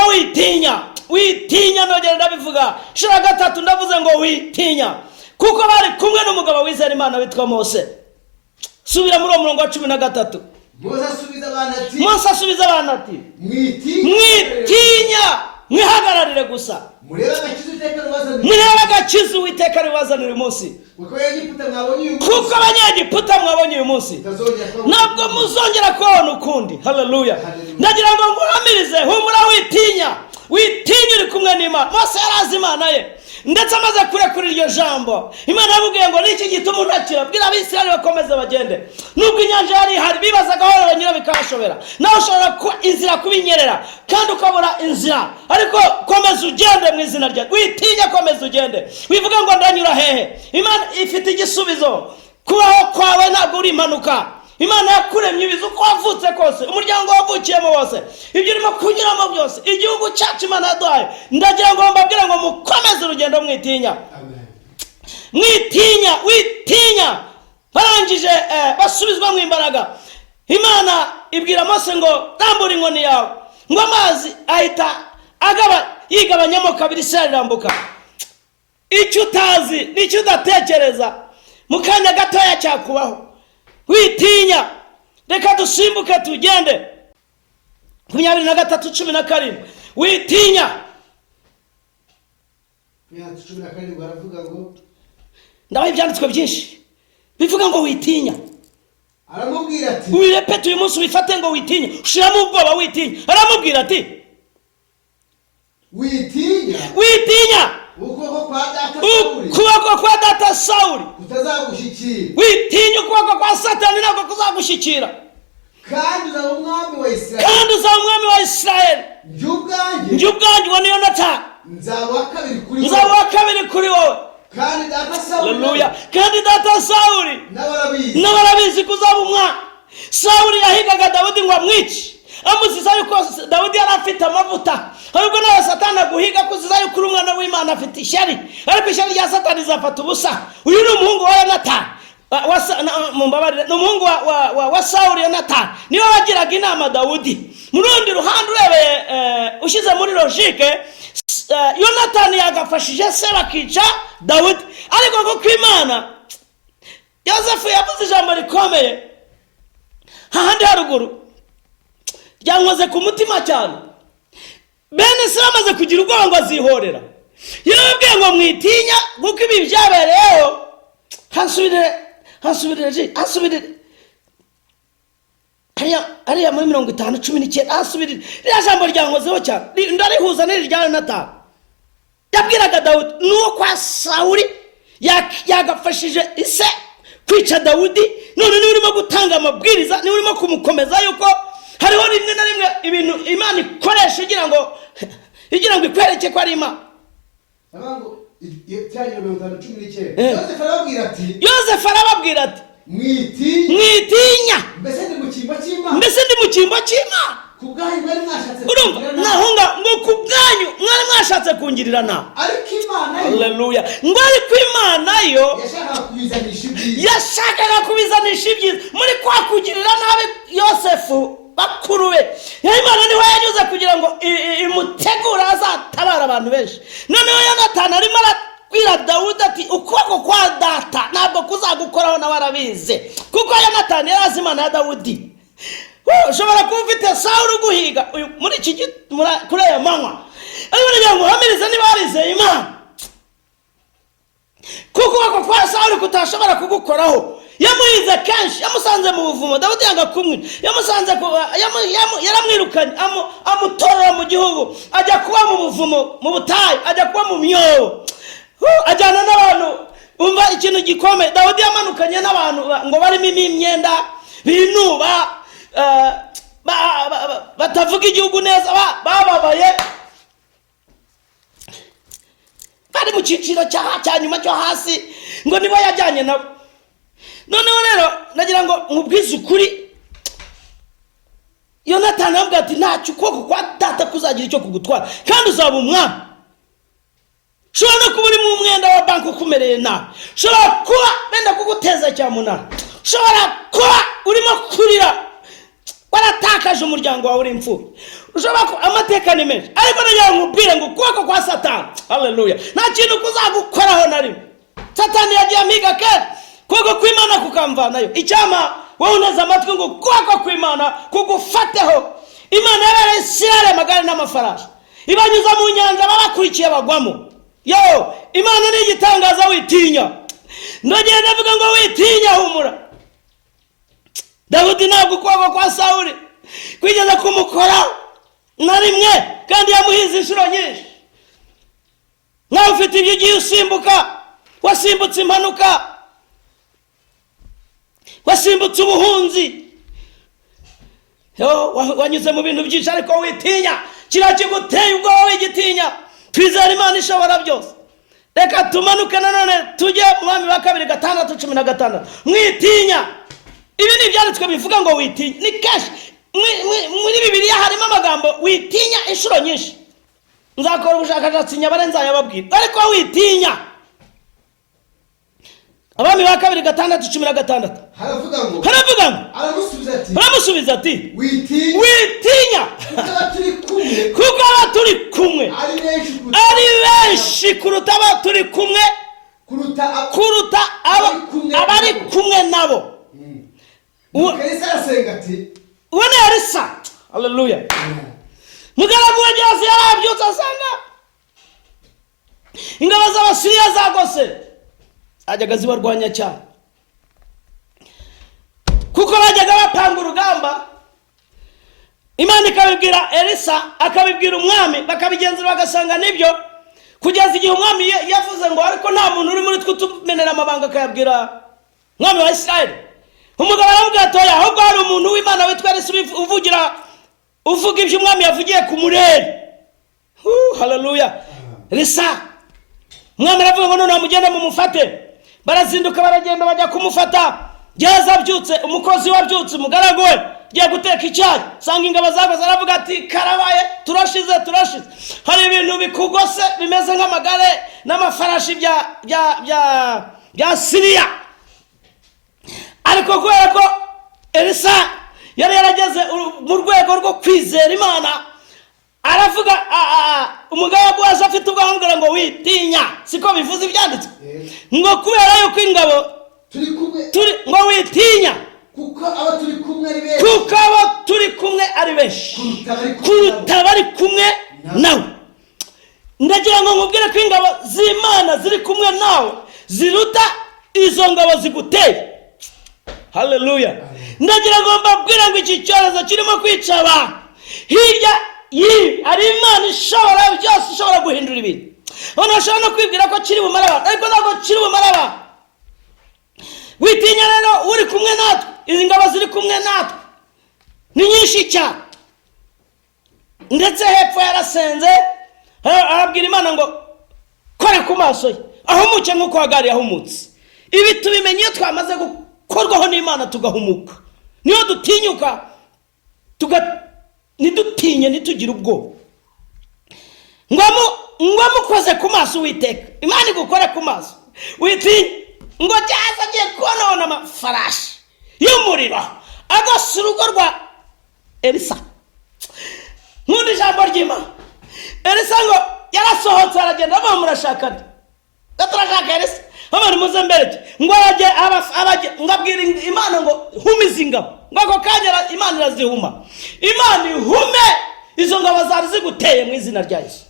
witinya nogera ndabivuga shira gatatu, ndavuze ngo witinya, kuko bari kumwe n'umugabo wizera Imana witwa Mose. Subira muri umurongo wa 13. Mose asubiza abana ati mwitinya, mwihagararire gusa, murebe agakiza Uwiteka ribazanira umunsi, kuko abanyegiputa mwabonye uyu munsi ntabwo muzongera kubona ukundi. Haleluya. Ndagira ngo nguhamirize, humura witinya. Witinya uri kumwe n'Imana. Mose yarazi Imana ye, ndetse amaze kurekura iryo jambo, Imana yamubwiye ngo niki gituma untakira, bwira Abisirayeli bakomeze bagende. Nubwo inyanja yari ihari, bibazaga aho banyura bikabashobera. Nawe ushobora inzira kubinyerera kandi ukabura inzira, ariko komeza ugende mu izina rya. Witinya, komeza ugende, wivuga ngo ndanyura hehe. Imana ifite igisubizo. Kubaho kwawe ntabwo uri impanuka. Imana yakuremye ibizi uko wavutse kose, umuryango wavukiyemo wose, ibyo urimo kunyuramo byose, igihugu cyacu Imana yaduhaye. Ndagira ngo mbabwire ngo mukomeze urugendo mwitinya. Mwitinya, witinya. Barangije basubizwa mu imbaraga. Imana ibwira Mose ngo rambura inkoni yawe, ngo amazi ahita yigabanyamo kabiri, Isirayeli irambuka. Icyo utazi n'icyo udatekereza mu kanya gatoya cyakubaho. Witinya. Reka dusimbuke tugende 23:17. Witinya. 17 baravuga ngo ndabaye ibyanditswe byinshi bivuga ngo witinya. Aramubwira ati wirepete uyu munsi wifate ngo witinya, ushiramo ubwoba witinya. Aramubwira ati witinya ukuboko kwa data Sawuli kutazagushyikira. Witinya ukuboko kwa Satani ntabwo kuzagushyikira, kandi uzaba umwami wa Isirayeli. Njye ubwanjye wa Yonatani nzaba wa kabiri kuri wowe. Kandi data Sawuli n'abarabizi kuzaba umwami. Sawuli yahigaga Dawidi ngo amwice, amuziza yuko Dawidi yari afite amavuta, ahubwo nawe Satani aguhiga kuziza yuko umwana w'Imana afite ishyari, ariko ishyari rya Satani zafata ubusa. Uyu ni umuhungu wa Yonatani, n'umuhungu wa Sawuli. Yonatani niwe wagiraga inama Dawidi. Mu rundi ruhande urebeye ushyize muri logike, Yonatani yagafashije se bakica Dawidi, ariko kuko Imana, Yosefu yavuze ijambo rikomeye hahandi haruguru ryankoze ku mutima cyane. Bene se bamaze kugira ubwoba ngo azihorera, yababwiye ngo mwitinya kuko ibi byabereyeho. Hasubirire hariya muri 50:19. Hasubirire rya jambo ryankozeho cyane, ndarihuza n'irya Yonatani. Yabwiraga Dawidi nuko kwa Sawuli yagafashije ise kwica Dawidi, none niwe urimo gutanga amabwiriza, niwe urimo kumukomeza yuko hariho rimwe na rimwe ibintu Imana ikoresha igira ngo ikwereke ko ari Imana. Yosefu arababwira ati mwitinya. Mbese ndi mu cyimbo cy'Imana. kubwanyu mwari mwashatse urumva nahunga ngo kubwanyu mwari mwashatse kungirira nabi, ariko Imana yo, haleluya, ngo ariko Imana yo yashakaga kubizanisha ibyiza muri kwa kugirira nabi Yosefu bakuru be. Imana niho yanyuze kugira ngo imutegure azatabara abantu benshi. Noneho Yonatani arimo arabwira Dawudi ati ukuboko kwa data ntabwo kuzagukoraho nawe arabizi, kuko Yonatani yari azi Imana ya Dawudi. Ushobora kuba ufite Sawuli uguhiga muri iki kuri aya manywa, ariko ngira ngo uhamirize niba warizeye Imana, kuko ukuboko kwa Sawuli kutashobora kugukoraho. Yamuhize kenshi, yamusanze mu buvumo, Dawudi yanga kumwe, yamusanze yaramwirukanye, amutorera mu gihugu, ajya kuba mu buvumo, mu butayu, ajya kuba mu myobo, ajyana n'abantu. Umva ikintu gikomeye, Dawudi yamanukanye n'abantu ngo barimo imyenda binuba, batavuga igihugu neza, bababaye, bari mu cyiciro cya nyuma cyo hasi, ngo nibo yajyanye nabo. Noneho rero nagira ngo nkubwize ukuri, Yonatani avuga ati ntacyo ukuboko kwa data kuzagira icyo kugutwara, kandi uzaba umwami. Ushobora no kuba uri mu mwenda wa banki ukumereye nabi, ushobora kuba benda kuguteza cyamunara, ushobora kuba urimo kurira waratakaje umuryango wawe uri imfubyi, ushobora kuba amateka ni menshi, ariko nagira ngo nkubwire ngo ukuboko kwa Satani, haleluya, nta kintu kuzagukoraho na rimwe. Satani yagiye amiga kera kuboko kw'Imana kukamvanayo. Icyama wowe uneze amatwi ngo ukuboko kw'Imana kugufateho. Imana yabereye Isirayeli amagare n'amafarashi, ibanyuza mu nyanja babakurikiye bagwamo. Yo, Imana ni igitangaza, witinya. Ndagenda ndavuga ngo witinya, humura. Dawudi ntabwo ukuboko kwa Sawuli kwigeze kumukoraho na rimwe, kandi yamuhize inshuro nyinshi. Nawe ufite ibyo ugiye usimbuka, wasimbutse impanuka, wasimbutse ubuhunzi, wanyuze mu bintu byinshi, ariko witinya. Kiriya kiguteye ubwoba wigitinya, twizera Imana ishobora byose. Reka tumanuke nanone tujye mu Bami ba kabiri 6:16. Mwitinya. Ibi ni ibyanditswe bivuga ngo witinya. Ni kenshi muri Bibiliya harimo amagambo witinya inshuro nyinshi. Nzakora ubushakashatsi nyabare nzayababwira, ariko witinya. Abami ba kabiri 6:16 haravuga ngo aramusubiza ati witinya, kuko aba turi kumwe ari benshi kuruta aba turi kumwe, kuruta abari kumwe nabo. Uwo ni Elisa, haleluya. Mugaragu wa Gehazi yarabyutse asanga ingabo z'Abasiriya zagose, ajyaga zibarwanya cyane, kuko bajyaga bapanga urugamba. Imana ikabibwira Elisa, akabibwira umwami, bakabigenzura bagasanga nibyo, kugeza igihe umwami yavuze ngo ariko nta muntu uri muri twe tumenera amabanga, akayabwira umwami wa Isirayeli. Umugabo aravuga ati oya, ahubwo hari umuntu w'Imana witwa Elisa uvuga ibyo umwami yavugiye ku mureri. Haleluya. Elisa, umwami aravuga ngo none mugende mumufate. Barazinduka baragenda bajya kumufata. Gehazi abyutse, umukozi wabyutse, umugaragu we giye guteka icyayi, sanga ingabo zagoze, aravuga ati karabaye, turashize. Hari ibintu bikugose bimeze nk'amagare n'amafarashi bya Siriya. Ariko kubera ko Elisa yari yarageze mu rwego rwo kwizera Imana, aravuga umugabo waje afite ubwangura ngo witinya, siko bivuze ibyanditswe, ngo kubera yuko ingabo turi ngo witinya, kuko aba turi kumwe ari benshi kuruta bari kumwe nawe. Ndagira ngo nkubwire ko ingabo z'Imana ziri kumwe nawe ziruta izo ngabo ziguteye. Haleluya. Ndagira ngo mbabwire ngo iki cyorezo kirimo kwica abantu, hirya hari Imana ishobora byose, ishobora guhindura ibintu. Abantu bashobora no kwibwira ko kiri bumara abantu, ariko ntabwo kiri bumara abantu. Witinya rero, uri kumwe natwe, izi ngabo ziri kumwe natwe ni nyinshi cyane. Ndetse hepfo yarasenze, arabwira Imana ngo kora ku maso ye ahumuke nk'uko Hagari yahumutse. Ibi tubimenye iyo twamaze gukorwaho n'Imana tugahumuka, niyo dutinyuka nidutinye nitugire ubwoba ngo mukoze ku maso Uwiteka, Imana igukore ku maso witinye ngo cyaza agiye konona amafarashi y'umuriro agose urugo rwa Elisa. Nkunda ijambo ry'Imana. Elisa ngo yarasohotse aragenda ava murashakana turashaka Elisa abantu muze mbere ngo abajye ngabwira Imana ngo humiza ingabo ngo ako kanya Imana irazihuma. Imana ihume izo ngabo zari ziguteye mu izina rya Yesu.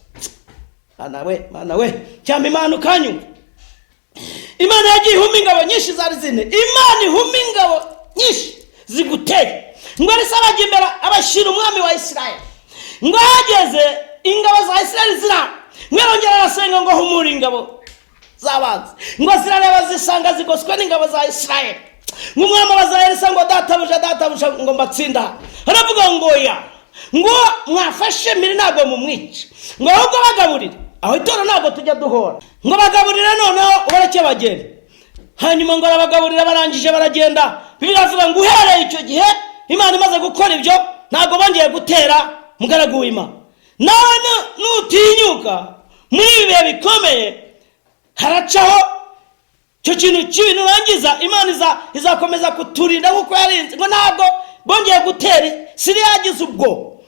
Mana we cyamba Imana ukanyumva. Imana yagiye ihuma ingabo nyinshi zari zine. Imana ihuma ingabo nyinshi ziguteye ngo Elisa abajya imbere abashira umwami wa Isirayeli ngo hageze ingabo za Isirayeli zira ngwerongera arasenga ngo humura ingabo zabanze ngo zirareba zisanga zigoswe n'ingabo za Isirayeli ngo umwami abaza Elisa ngo databuja ngo mbatsinda. Aravuga ngo ya ngo mwafashe mbere ntabwo mumwica ngo ahubwo bagaburire aho itoro ntabwo tujya duhora ngo bagaburire noneho ubareke bagenda. Hanyuma ngo arabagaburira barangije baragenda. Biravuga ngo uhereye icyo gihe Imana imaze gukora ibyo ntabwo bongeye gutera mugaragu w'Imana. Nawe nutinyuka muri ibi bihe bikomeye haracaho icyo kintu kibi nurangiza Imana izakomeza kuturinda nk'uko yarinze ngo ntabwo bongeye gutera Siriya yagize ubwo.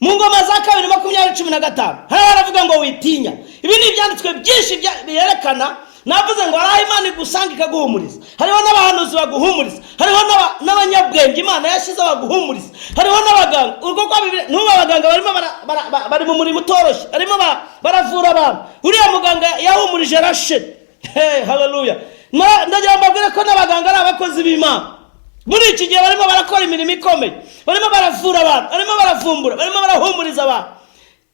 Mu ngoma za 2:15 haravuga ngo witinya. Ibi ni ibyanditswe byinshi byerekana navuze ngo ari Imana igusanga ikaguhumuriza. Hariho n'abahanuzi baguhumuriza, hariho n'abanyabwenge Imana yashize baguhumuriza, hariho n'abaganga. Urwo kwa Bibiliya n'ubu abaganga bari mu murimo utoroshye, barimo baravura abantu. Uriya muganga yahumurije Rashid. Haleluya. Ndagira mbabwire ko n'abaganga ari abakozi b'Imana. Muri iki gihe barimo barakora imirimo ikomeye, barimo baravura abantu, barimo baravumbura, barimo barahumuriza abantu.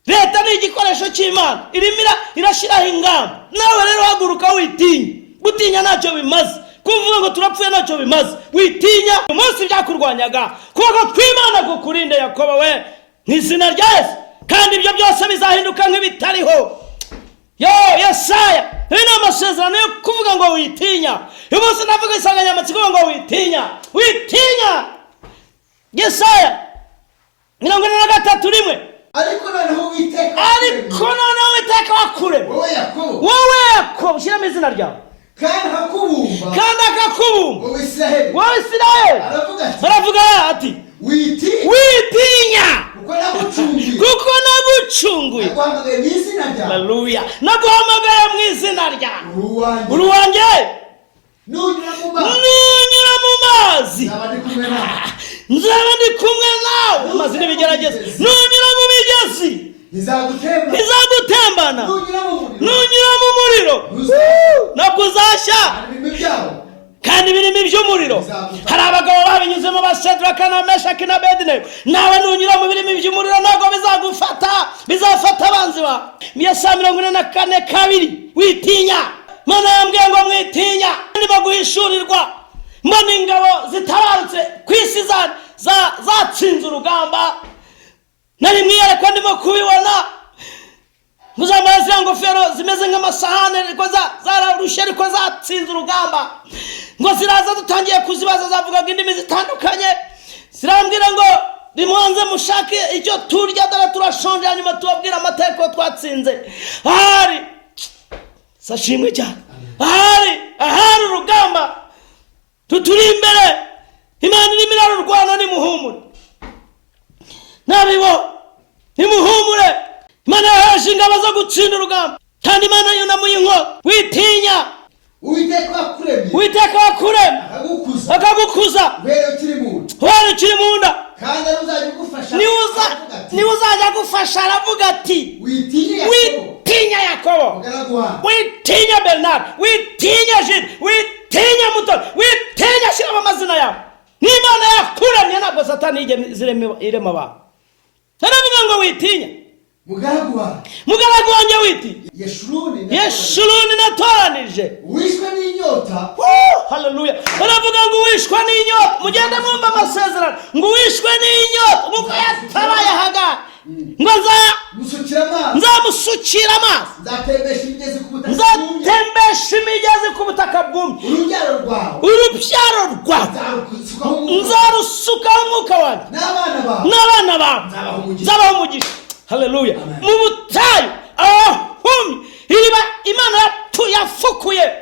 Leta ni igikoresho cy'Imana irashiraho ingamba. Nawe rero haguruka witinya. Gutinya ntacyo bimaze, kuvuga ngo turapfuye ntacyo bimaze. Witinya umunsi byakurwanyaga kuko kw'Imana kukurinde Yakobo we n'izina rya Yesu, kandi ibyo byose bizahinduka nk'ibitariho. Yesaya ni amasezerano yo kuvuga ngo witinya. Uyu munsi navuga insanganyamatsiko ngo witinya. Yesaya 43:1 ariko noneho Uwiteka wakurema wowe Yakobo ushyiramo izina ryawe kandi akakubumba wowe Isirayeli. Aravuga ati witinya kuko nagucunguye. Haleluya. Naguhamagaye mu izina ryawe. Uri uwanjye. Nunyura mu mazi nzaba ndi kumwe nawe. Amazi n'ibigerageza. Nunyura mu migezi ntizagutembana. Nunyura mu muriro ntabwo uzashya kandi ibirimo iby'umuriro. Hari abagabo babinyuzemo ba Shadraka na Meshaki na Abedinego. Nawe nunyura mu birimo iby'umuriro ntabwo bizafata abanzi bawe. Yesaya 44:2 witinya. Mana yambwiye ngo mwitinya ndimo guhishurirwa. Mbona ingabo zitabarutse ku isi zatsinze urugamba. Nari mwiyereko ndimo kubibona. Muzamara ziriya ngofero zimeze nk'amasahane ariko zararushe ariko zatsinze urugamba. Ngo ziraza dutangiye kuzibaza zavugaga indimi zitandukanye. Zirambwira ngo nimuanze mushake icyo turya dore turashonje hanyuma tubabwira amateka twatsinze. Ahari sashimwe cyane. Ahari urugamba tuturi imbere. Imana irimo irarurwana nimuhumure. Nabibo nimuhumure. Imana yahaje ingabo zo gutsinda urugamba kandi Imana yunamuye inko. Witinya. Uwiteka wakuremye akagukuza wera ukiri mu nda niwe uzajya gufasha. Aravuga ati witinya Yakobo, witinya Bernard, witinya Jude, witinya Mutoni, witinya. Shyiramo amazina yawe. N'Imana yakuremye ntabwo Satani irema abantu. Aravuga ngo witinya. Mugaragu wanjye witi Yeshuruni natoranije wishwe n'inyota. Haleluya. Aravuga ngo wishwe n'inyota. Mugende mwumva amasezerano ngo wishwe n'inyota nk'uko yatabaye Hagari ngo nzamusukira amazi, nzatembesha imigezi ku butaka ubutaka bwumye, urubyaro rwawe nzarusukaho umwuka wanjye, n'abana bawe nzabaha umugisha. Haleluya. Mu butayu ahumye, iriba Imana yafukuye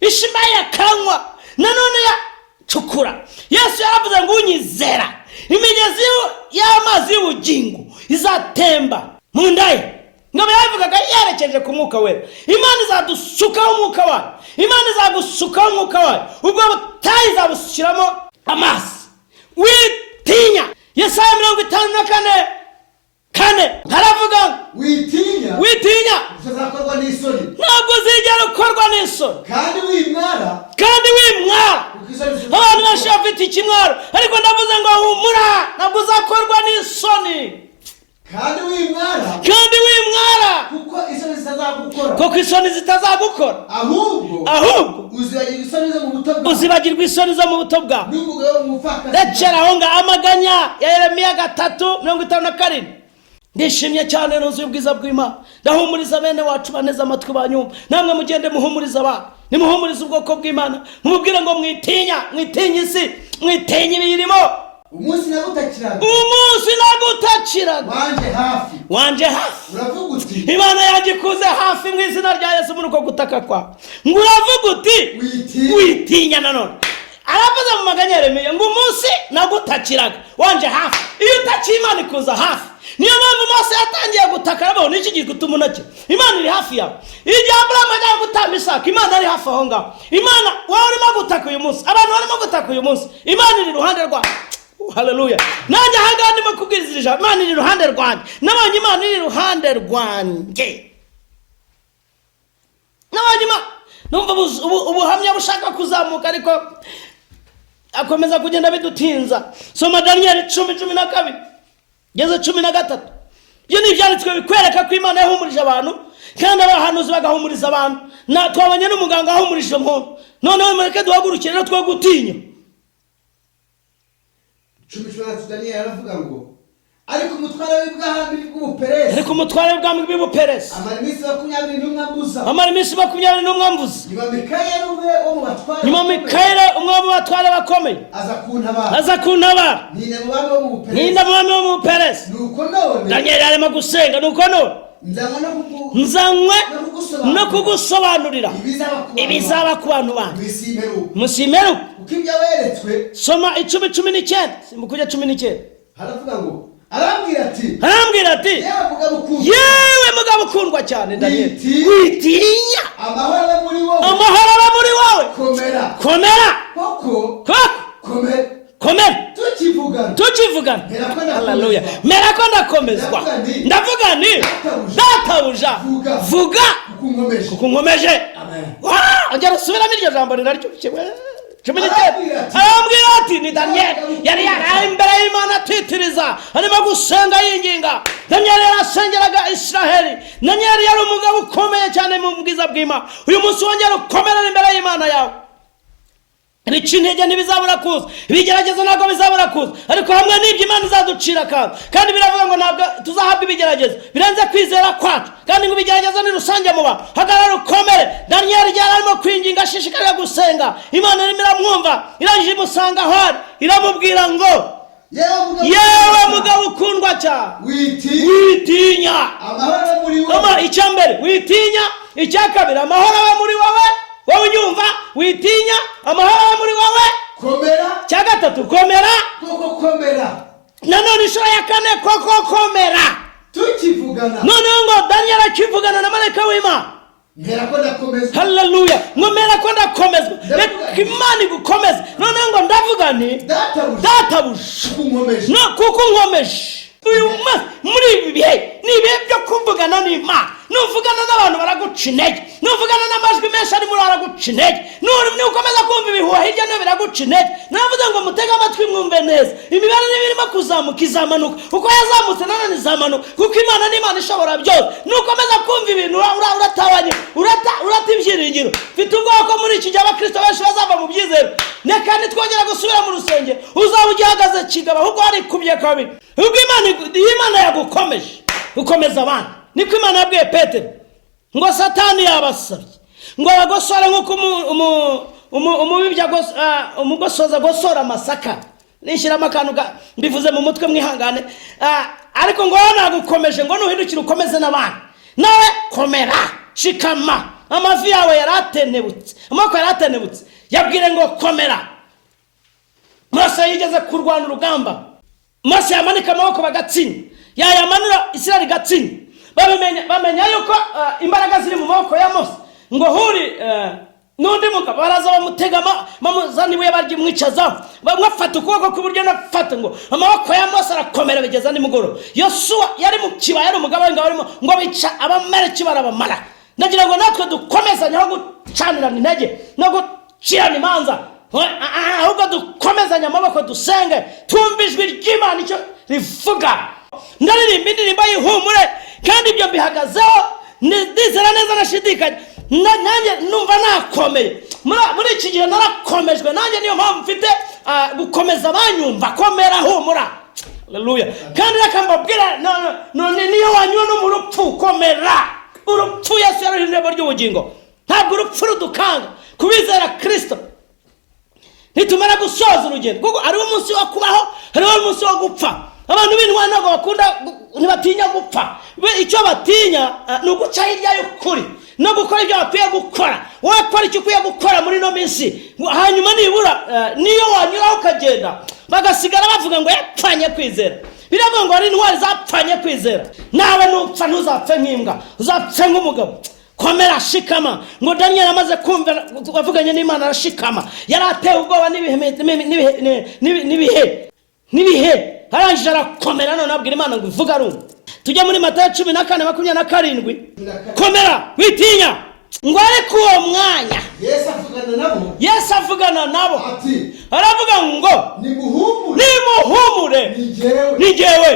Ishimayeli akanywa, nanone yacukura. Yesu yaravuze ngo unyizera imigezi y'amazi y'ubugingo izatemba mu nda ye. Ngabo yavugaga yerekeje ku mwuka wera. Imana izadusukaho umwuka wayo, Imana izagusukaho umwuka wayo, ubwo butayu izabushyiramo amazi. Witinya. Yesaya 54:4 haravuga witinya uzakorwa n'isoni, ntabwo uzigera ukorwa n'isoni, kandi wimwara. Abantu benshi bafite ikimwaro, ariko ndavuze ngo humura, ntabwo uzakorwa n'isoni, kandi wimwara kuko isoni zitazagukora, ahubwo uzibagirwa isoni zo mu buto bwawe. Rekera aho ngaho amaganya ya Yeremiya 3:57. Ndishimye cyane nuzuye ubwiza bw'Imana. Ndahumuriza bene wacu baneze amatwi banyumva. Namwe mugende muhumuriza abantu, nimuhumuriza ubwoko bw'Imana, mumubwire ngo mwitinya isi, mwitinya ibiyirimo. Umunsi nagutakiraga wanje hafi. Uravuga uti Imana yanjye kuze hafi mu izina rya Yesu. Muri uko gutaka kwawe ngo uravuga uti witinya. Nanone aravuze mu maganya Yeremiya ngo umunsi nagutakiraga wanje hafi. Iyo utakiye Imana ikuza hafi. Niyo mpamvu Mose yatangiye gutaka, aravuga n'iki gihe gutuma unake. Imana iri hafi yawe. Igihe Aburahamu ajya gutamba Isaka, Imana ari hafi aho ngaho. Imana wowe urimo gutaka uyu munsi, abantu barimo gutaka uyu munsi, Imana iri iruhande rwawe. Haleluya. Nanjye ahangaha ndimo kubwiriza ijambo, Imana iri iruhande rwanjye. Nabonye Imana iri iruhande rwanjye. Nabonye Imana. Numva ubuhamya bushaka kuzamuka, ariko akomeza kugenda bidutinza. Soma Daniel 10:12 geze 13. Iyo ni ibyanditswe bikwereka ko Imana yahumurije abantu, kandi abahanuzi bagahumuriza abantu. Twabonye n'umuganga wahumurije umuntu. Noneho mureke duhagurukire rero twe gutinya. 10:13 Daniel aravuga ngo ariko umutware w'ubwami bw'ubuperesi amara iminsi 21 ambuza. Nyuma Mikayeli umwe mu batware bakomeye aza kuntabara, ninda mu bami bo mu Buperesi. Daniel arimo gusenga, nuko nzanywe no kugusobanurira ibizaba ku bantu banjye munsi y'imperuka. Soma 10:19 simukujya 19. Arambwira ati yewe mugabo ukundwa cyane Daniel, witinya, amahoro aba muri wowe. Komera tukivugana. Haleluya. Mera ko ndakomezwa, ndavuga ni databuja vuga kuko nkomeje. Ongera usubiramo iryo jambo riraryo kimwe. Arambwira ati ni Daniel yari imbere y'Imana atitiriza, arimo gusenga yinginga. Daniel yarasengeraga Israheli. Daniel yari umugabo ukomeye cyane mu bwiza bw'Imana. Uyu munsi wongera ukomerera imbere y'Imana yawe. Ibica intege ntibizabura kuza, ibigerageza ntabwo bizabura kuza, ariko hamwe n'ibyo Imana izaducira kandi biravuga ngo ntabwo tuzahabwa ibigerageza birenze kwizera kwacu, kandi ngo ibigerageza ni rusange mu bantu. Hagarara ukomere. Daniel yari arimo kwinginga, ashishikarira gusenga. Imana irimo iramwumva, irangije imusanga aho ari, iramubwira ngo yewe mugabo ukundwa cyane, witinya. Icya mbere witinya, icya kabiri amahoro aba muri wowe. Wowe unyumva, witinya, amahoro aba muri wowe. Cya gatatu komera. Nanone inshuro ya 4 komera. Tukivugana. Noneho ngo Daniel akivugana na marayika w'Imana. Haleluya. Ngo mera ko ndakomezwa. Reka Imana igukomeze. Noneho ngo ndavuga ni databuja kuko nkomeje. Uyu muri ibi bihe ni ibihe byo kuvugana n'Imana. Nuvugana n'abantu baraguca intege, nuvugana n'amajwi menshi ari muri baraguca intege, nukomeza kumva ibihuha hirya no biraguca intege. Navuze ngo mutege amatwi mwumve neza, imibare n'ibirimo kuzamuka izamanuka, uko yazamutse nanone izamanuka, kuko Imana ni Imana ishobora byose. Nukomeza kumva ibintu uratabanye, urata ibyiringiro. Mfite ubwoko muri iki gihe abakristo benshi bazava mu byizero, kandi twongera gusubira mu rusengero uzaba ugihagaze kigaba, ahubwo hari kubye kabiri. Ubwo Imana yagukomeje ukomeza abana. Niko Imana yabwiye Petero ngo Satani yabasabye ngo bagosore nk'uko umubibyi umugosoza agosora amasaka. Nishyiramo akantu mbivuze mu mutwe mwihangane. Ariko ngo nagukomeje ngo nuhindukire ukomeze n'abandi. Nawe komera, shikama. Amavi yawe yaratenebutse, amaboko yaratenebutse. Yabwire ngo komera. Mose yigeze kurwana urugamba. Mose yamanika amaboko bagatsinda. Yayamanura Isirayeli gatsinda. Bamenya yuko imbaraga ziri mu maboko ya Mose. Ngo huri n'undi mugabo baraza bamutega bamuzana ibuye baryimwicazaho. Bamwafata ukuboko kw'iburyo nafata ngo amaboko ya Mose arakomera bigeza nimugoroba. Yosuwa yari mu kibaya ari umugabo w'ingabo arimo ngo bica abamaleki barabamara. Ndagira ngo natwe dukomezanye aho gucanirana intege no gucirana imanza. Ahubwo dukomezanye amaboko dusenge twumva ijwi ry'Imana icyo rivuga. Ndaririmba indirimbo y'ihumure kandi ibyo bihagazeho ndizera neza nashidikanya. Nanjye numva nakomeye muri iki gihe narakomejwe. Nanjye niyo mpamvu mfite gukomeza abanyumva. Komera, humura. Haleluya. Kandi reka mbabwira niyo wanyura no mu rupfu komera. Urupfu Yesu yaruhinduremo ry'ubugingo. Ntabwo urupfu rudukanga kubizera Kristo. Nitumara gusoza urugendo kuko ari umunsi wo kubaho, ari umunsi wo gupfa. Abantu b'intwari ntabwo bakunda ntibatinya gupfa. Icyo batinya ni uguca hirya y'ukuri no gukora ibyo bakwiye gukora. Wowe kora icyo ukwiye gukora muri no minsi, hanyuma nibura niyo wanyuraho ukagenda bagasigara bavuga ngo yapfanye kwizera. Biravuga ngo ari intwari zapfanye kwizera. Nawe nupfa ntuzapfe nk'imbwa, uzapfe nk'umugabo. Komera, shikama. Ngo Daniel amaze kumva bavuganye n'Imana arashikama. Yaratewe ubwoba n'ibihe arangije arakomera. None abwira Imana ngo ivuga rumwe. Tujya muri Matayo 14:27. Komera, witinya. Ngo ariko uwo mwanya Yesu avugana nabo aravuga ngo nimuhumure ni jyewe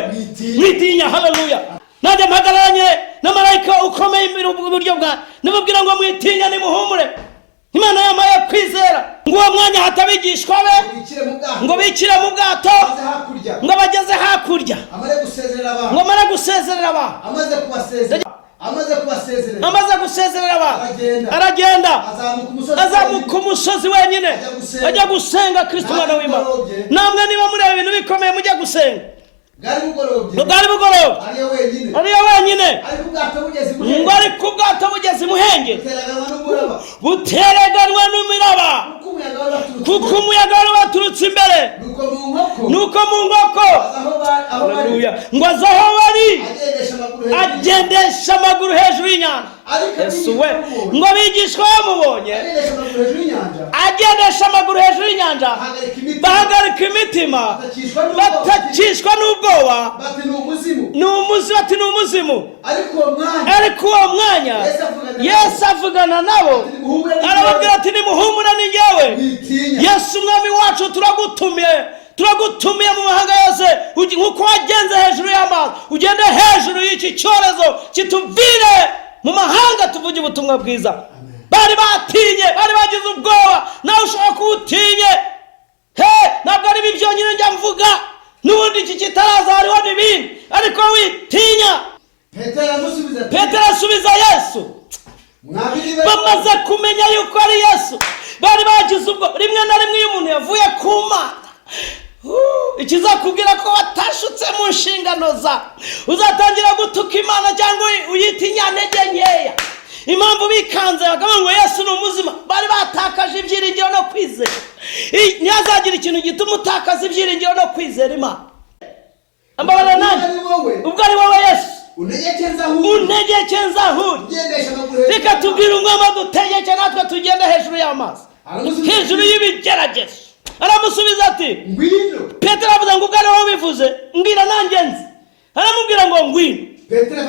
mwitinya. Haleluya. Nanjye mpagararanye na marayika ukomeye iburyo bwa nibabwira ngo mwitinya nimuhumure. Imana yamaye kwizera ngo uwo mwanya hatabigishwa be ngo bikire mu bwato ngo bageze hakurya ngo mara gusezerera aba amaze gusezerera aba aragenda azamuka umusozi wenyine ajya gusenga Kristo umwana w'Imana. Namwe niba muri ibintu bikomeye mujya gusenga bwari bugoroba ariyo wenyine ngo ari ku bwato bugeze imuhenge butereganwa n'umiraba kuko umuyaga wari waturutse imbere nuko mu nkoko ngo aza aho bari agendesha amaguru hejuru y'inyanja. Yesu we ngo abigishwa bamubonye agendesha amaguru hejuru y'inyanja bahagarika imitima batakishwa n'ubwoba bati ni umuzimu. Ariko uwo mwanya Yesu avugana nabo arababwira ati nimuhumure ni jyewe Yesu umwami wacu turagutumiye mu mahanga yose nk'uko wagenze hejuru y'amazi ugende hejuru y'iki cyorezo kituvire mu mahanga tuvuge ubutumwa bwiza. Bari batinye, bari bagize ubwoba, nawe ushobora kubutinye. Ntabwo ari ibi byonyine njya mvuga, n'ubundi iki kitaraza hariho n'ibindi, ariko witinya. Petero asubiza Yesu. Bamaze kumenya yuko ari Yesu, bari bagize ubwoba. Rimwe na rimwe iyo umuntu yavuye ku Mana ikizakubwira ko watashutse mu nshingano za uzatangira gutuka Imana cyangwa uyitinya ntege nkeya. Impamvu bikanze bakavuga ngo Yesu ni umuzima, bari batakaje ibyiringiro no kwizera. Ntihazagira ikintu gituma utakaza ibyiringiro no kwizera Imana. Ambabara nanjye ubwo ari wowe Yesu untegekeza ahuri. Reka tubwire umwami adutegeke natwe tugende hejuru y'amazi, hejuru y'ibigeragezo. Aramusubiza ati ngwino. Petero avuga ngo ubwo ari wowe ubivuze mbwira nanjye nzi. Aramubwira ngo ngwino. Petero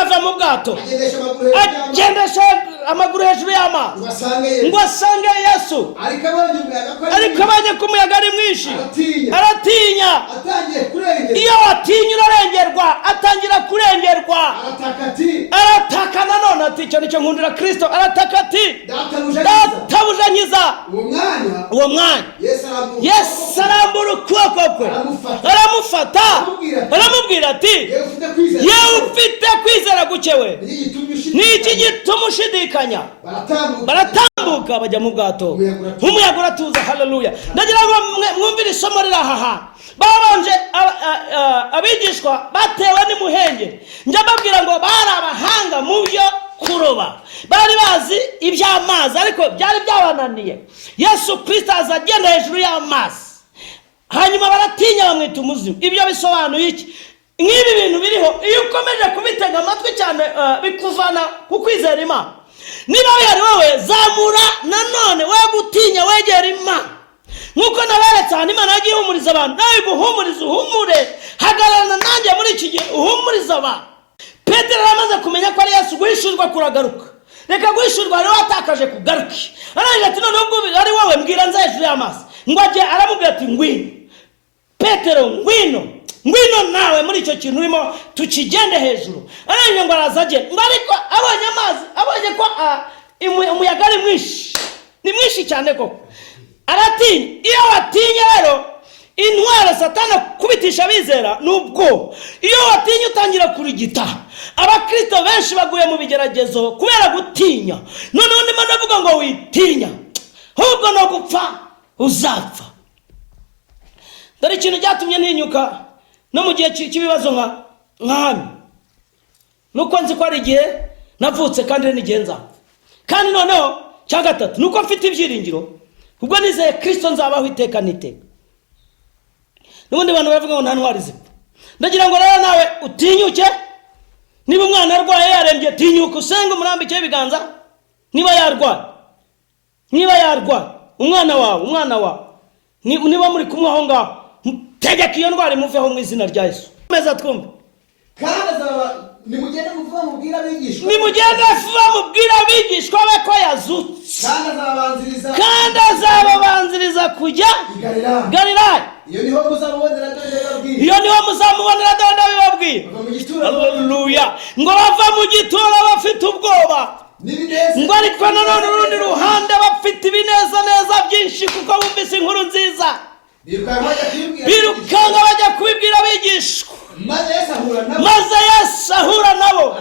ava mu bwato agendesha amaguru hejuru y'amazi ngo asange Yesu. Ariko abonye ko umuyaga ari mwinshi aratinya. Iyo watinya urarengerwa. Atangira kurengerwa, arataka nanone ati icyo nicyo nkundira Kristo. Arataka ati databuja nkiza. Uwo mwanya Yesu arambura ukuboko kwe aramufata aramubwira ati yewe ufite kwizera guke we, ni iki gituma ushidikanya? barafatikanya baratambuka bajya mu bwato, umuyaga uratuza. Haleluya. Ndagira ngo mwumvire isomo riri aha hantu. Babanje abigishwa batewe n'imuhenge, njya babwira ngo bari abahanga mu byo kuroba, bari bazi iby'amazi, ariko byari byabananiye. Yesu Kristo aza agenda hejuru y'amazi, hanyuma baratinya bamwita umuzimu. Ibyo bisobanuye iki? Nk'ibi bintu biriho, iyo ukomeje kubitega amatwi cyane bikuvana ku kwizera Imana. Niba yari wowe, zamura nanone we gutinya, wegera Imana. Nkuko naberetse hano Imana yagiye ihumuriza abantu, nawe guhumuriza uhumure. Hagararana nanjye muri iki gihe uhumuriza abantu. Petero amaze kumenya ko ari Yesu, guhishurwa kuragaruka. Reka guhishurwa rero watakaje kugaruke. Arangije ati none ubwo ari wowe, mbwira nza hejuru y'amazi. Ngo ajye aramubwira ati ngwino. Petero ngwino nawe muri icyo kintu urimo tukigende hejuru. Arangije ngo arazaje, ngo ariko abonye amazi, abonye ko umuyaga ari mwinshi, ni mwinshi cyane koko, aratinya. Iyo watinya rero, intwaro Satani kubitisha bizera nubwo. Iyo watinya utangira kurigita. Abakristo benshi baguye mu bigeragezo kubera gutinya. None ndimo ndavuga ngo witinya, ahubwo no gupfa uzapfa. Dore ikintu cyatumye ntinyuka no mu gihe cy'ibibazo nk'ahano, nuko nzi ko ari igihe navutse kandi n'igihe nzapfa. Kandi noneho cya gatatu nuko mfite ibyiringiro, ubwo nizeye Kristo nzabaho iteka n'iteka. N'ubundi bantu baravuga ngo nta ntwari zipfa. Ndagira ngo rero nawe utinyuke. Niba umwana arwaye yarembye, tinyuka usenge umurambike ibiganza. Niba yarwaye umwana wawe niba muri kumwe aho ngaho, tegeka iyo ndwara imuveho mu izina rya Yesu. Meza twumve. nimugende muvuga mubwira abigishwa, nimugende vuba mubwira abigishwa be ko yazutse, kandi azababanziriza kujya Galilaya. iyo niho muzamubonera Dawidi bibabwira. Haleluya. Ngo bava mu gituro bafite ubwoba, ngo ariko nanone urundi ruhande bafite ibinezaneza byinshi kuko bumvise inkuru nziza. Birukanga bajya kubibwira abigishwa, maze Yesu ahura nabo.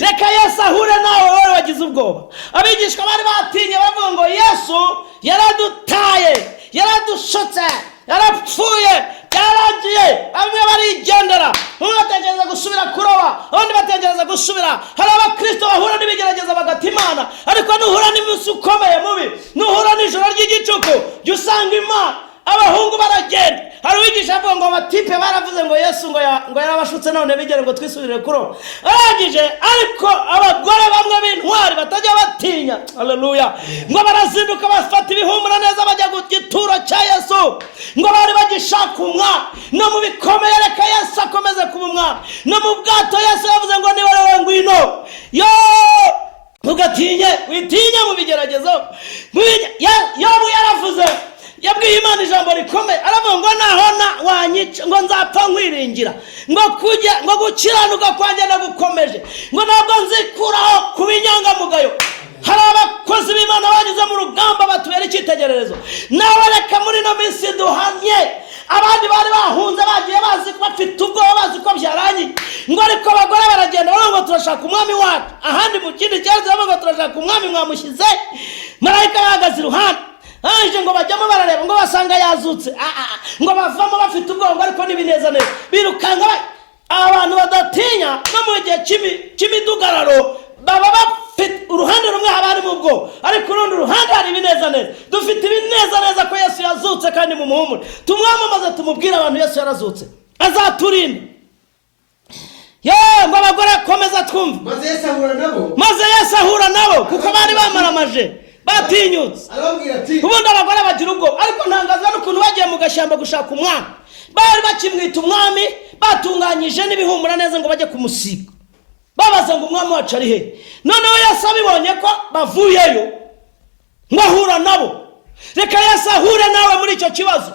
Reka Yesu ahure nawe wowe wagize ubwoba. Abigishwa bari batinye bavuga ngo Yesu yaradutaye, yaradushotse, yarapfuye, yarangiye. Bamwe barigendera, bamwe bategereza gusubira kuroba, abandi bategereza gusubira. Hari abakristo bahura n'ibigerageza bagata Imana, ariko nuhura n'umunsi ukomeye mubi, nuhura n'ijoro ry'igicuku, jya usanga Imana. Abahungu baragenda. Hari uwigisha avuga ngo abatipe baravuze ngo Yesu ngo yarabashutse none bigere ngo twisubirire kuroba. Arangije ariko abagore bamwe b'intwari batajya batinya, haleluya, ngo barazinduka bafata ibihumura neza bajya ku gituro cya Yesu, ngo bari bagishaka umwami. No mu bikomeye reka Yesu akomeze kuba umwami. No mu bwato Yesu yavuze ngo niwe wowe ngwino. Ntugatinye, witinye mu bigeragezo. Yobu yaravuze, yabwiye Imana ijambo rikomeye, aravuga ngo nahona wanyica ngo nzapfa nkwiringira, ngo gukiranuka kwanjye nagukomeje, ngo ntabwo nzikuraho kuba inyangamugayo. Hari abakozi b'Imana banyuze mu rugamba batubera icyitegererezo. Nawe reka muri no minsi duhamye, abandi bari bahunze bagiye bazi ko bafite ubwoba, bazi ko byarangiye, ngo ariko abagore baragenda bavuga ngo turashaka umwami wacu. Ahandi mu kindi cyaretse bavuga ngo turashaka umwami mwamushyize. Marayika bahagaze iruhande, ngo bajyamo barareba ngo basanga yazutse, ngo bavamo bafite ubwoba ariko n'ibinezaneza. Birukanga abantu badatinya. No mu gihe cy'imidugararo baba bafite uruhande rumwe haba harimo ubwoba, ariko urundi ruhande hari ibinezaneza. Dufite ibinezaneza ko Yesu yazutse kandi mu muhumure. Tumwamamaze, tumubwire abantu Yesu yarazutse, azaturinda. Ngo abagore komeza twumve. Maze Yesu ahura nabo kuko bari bamaramaje, batinyutse. Ubundi abagore bagira ubwoba, ariko ntangazwa n'ukuntu bagiye mu gashyamba gushaka umwami. Bari bakimwita umwami, batunganyije n'ibihumura neza ngo bajye kumusiga, babaza ngo umwami wacu ari he. Noneho Yesu abibonye ko bavuyeyo, ngo ahura nabo. Reka Yesu ahure nawe muri icyo kibazo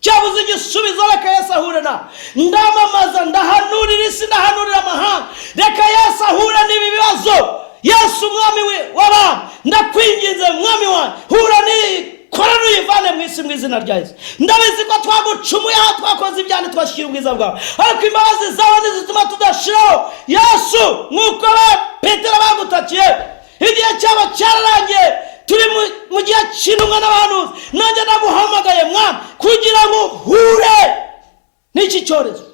cyabuze igisubizo. Reka Yesu ahure nawe. Ndamamaza, ndahanurira isi, ndahanurira amahanga. Reka Yesu ahure n'ibi bibazo. Yesu umwami w'abami, ndakwinginze mwami wanjye, hura n'ikora n'uyivane mu isi mu izina rya Yesu. Ndabizi ko twagucumuye, aho twakoze ibyaha twashyira ubwiza bwawe, ariko imbabazi zawe nizituma tudashiraho. Yesu nk'uko Petero bagutakiye, igihe cyabo cyararangiye, turi mu gihe cy'intumwa n'abahanuzi. Nanjye naguhamagaye mwami kugira ngo uhure n'iki cyorezo.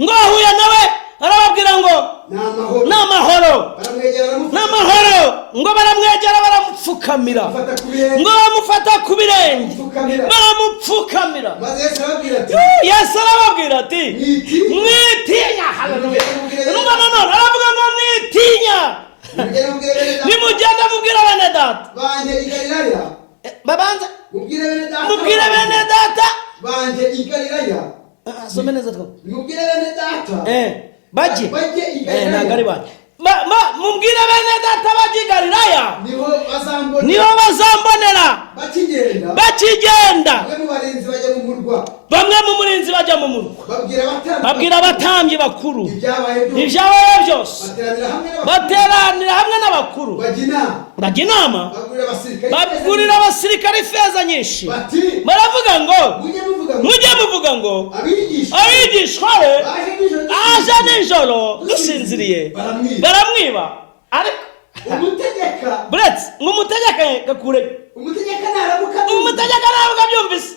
Ngo ahuye nawe arababwira ngo ni amahoro, ngo baramwegera baramupfukamira, ngo bamufata ku birenge baramupfukamira. Yesu arababwira ati mwitinya. None aravuga ngo mwitinya, nimugenda mubwira bene data babanza mubwire bene data banje i Galilaya. Some neza two mubwire bene data baje ntabwo ari banje. Mubwire bene data baje i Galilaya, niho bazambonera bakigenda. Bamwe mu murinzi bajya mu murwa, babwira abatambyi bakuru ibyabaye byose, bateranira hamwe n'abakuru, bajya inama, bagurira abasirikare ifeza nyinshi, baravuga ngo mujye muvuga ngo abigishwa be aje nijoro dusinziriye baramwiba. Ariko buretse ngo umutegeka gakure, umutegeka naramuka byumvise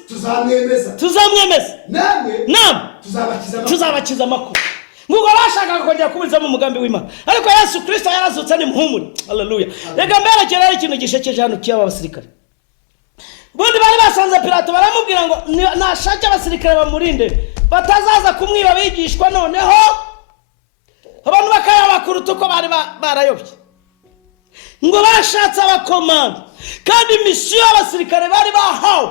tuzamwemeza namwe tuzabakiza amakuru. Nguko bashakaga kongera kubizamo umugambi w'Imana, ariko Yesu Kristo yarazutse ni muhumure. Haleluya. Reka mberekere ari ikintu gishekeje hano cy'aba basirikare. Bundi bari basanze Pilato baramubwira ngo nashake abasirikare bamurinde batazaza kumwiba bigishwa. Noneho abantu bakayabakuru tuko bari barayobye, ngo bashatse abakomanda, kandi misiyo y'abasirikare bari bahawe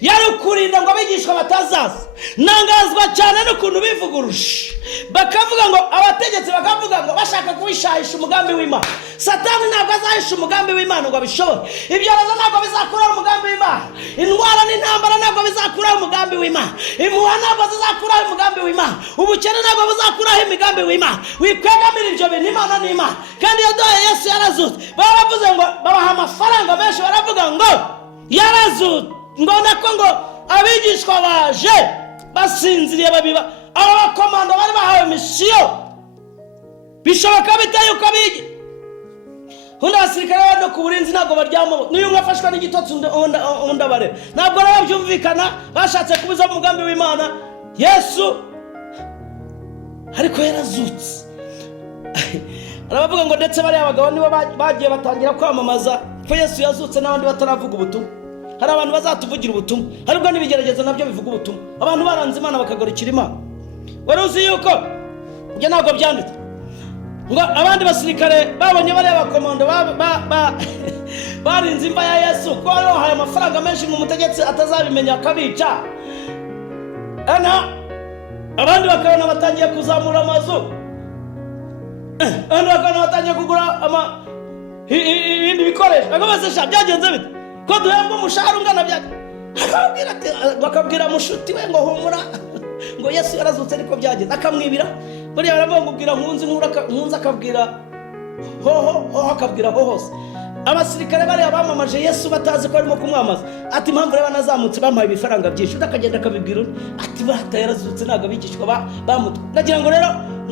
yari ukurinda ngo abigishwa batazaza. Nangazwa cyane n'ukuntu bivuguruje, bakavuga ngo abategetsi bakavuga ngo bashaka kubishahisha umugambi w'Imana. Satani ntabwo azahisha umugambi w'Imana ngo abishobore. Ibyorezo ntabwo bizakuraho umugambi w'Imana. Indwara n'intambara ntabwo bizakuraho umugambi w'Imana. Impuha ntabwo zizakuraho umugambi w'Imana. Ubukene ntabwo buzakuraho imigambi w'Imana. Wikwegamira ibyo bintu, Imana ni Imana. Kandi yaduhaye Yesu yarazutse. Baravuze ngo babaha amafaranga menshi, baravuga ngo yarazutse, ngo nako ngo abigishwa baje basinziriye babiba. Aba bakomando bari bahawe misiyo, bishoboka bitaye uko bigi. Hunda abasirikare bari no ku burinzi ntabwo baryamo, n'uyu umwe afashwa n'igitotsi undi abareba. Ntabwo rero byumvikana, bashatse kubuza umugambi w'Imana. Yesu ariko yarazutse. Arabavuga ngo ndetse bari abagabo nibo bagiye batangira kwamamaza ko Yesu yazutse, n'abandi bataravuga ubutumwa. Hari abantu bazatuvugira ubutumwa, haribwo n'ibigeragezo nabyo bivuga ubutumwa. Abantu baranze Imana bakagarukira Imana. Wari uzi yuko ibyo ntabwo byanditse ngo abandi basirikare babonye bari abakomando barinze imva ya Yesu, ko bari bahaye amafaranga menshi ngo umutegetsi atazabimenya akabica. Abandi bakabona batangiye kuzamura amazu, abandi bakabona batangiye kugura ibindi bikoresho. Bakabasesha byagenze bite ko duhemba umushahara ungana bya, bakabwira mushuti we ngo humura ngo Yesu yarazutse ariko byageze, akamwibira. Buriya baravuga ngo ubwira nkunzi akabwira hoho akabwira hohose. Abasirikare bari abamamaje Yesu batazi ko arimo kumwamaza, ati impamvu reba nazamutse bampaye ibifaranga byinshi. Udakagenda akabibwira ati bahata yarazutse ntabwo abigishwa bamutwe. Ndagira ngo rero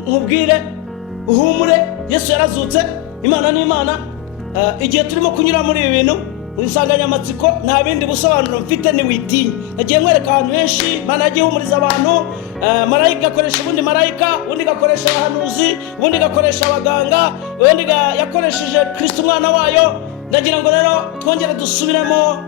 nkubwire uhumure, Yesu yarazutse, Imana ni Imana. Igihe turimo kunyura muri ibi bintu, insanganyamatsiko nta bindi busobanuro mfite ni witinya. Nagiye nkwereka ahantu henshi Imana yagiye ihumuriza abantu. Marayika akoresha ubundi marayika, ubundi gakoresha abahanuzi, ubundi gakoresha abaganga, ubundi yakoresheje Kristo umwana wayo. Ndagira ngo rero twongere dusubiremo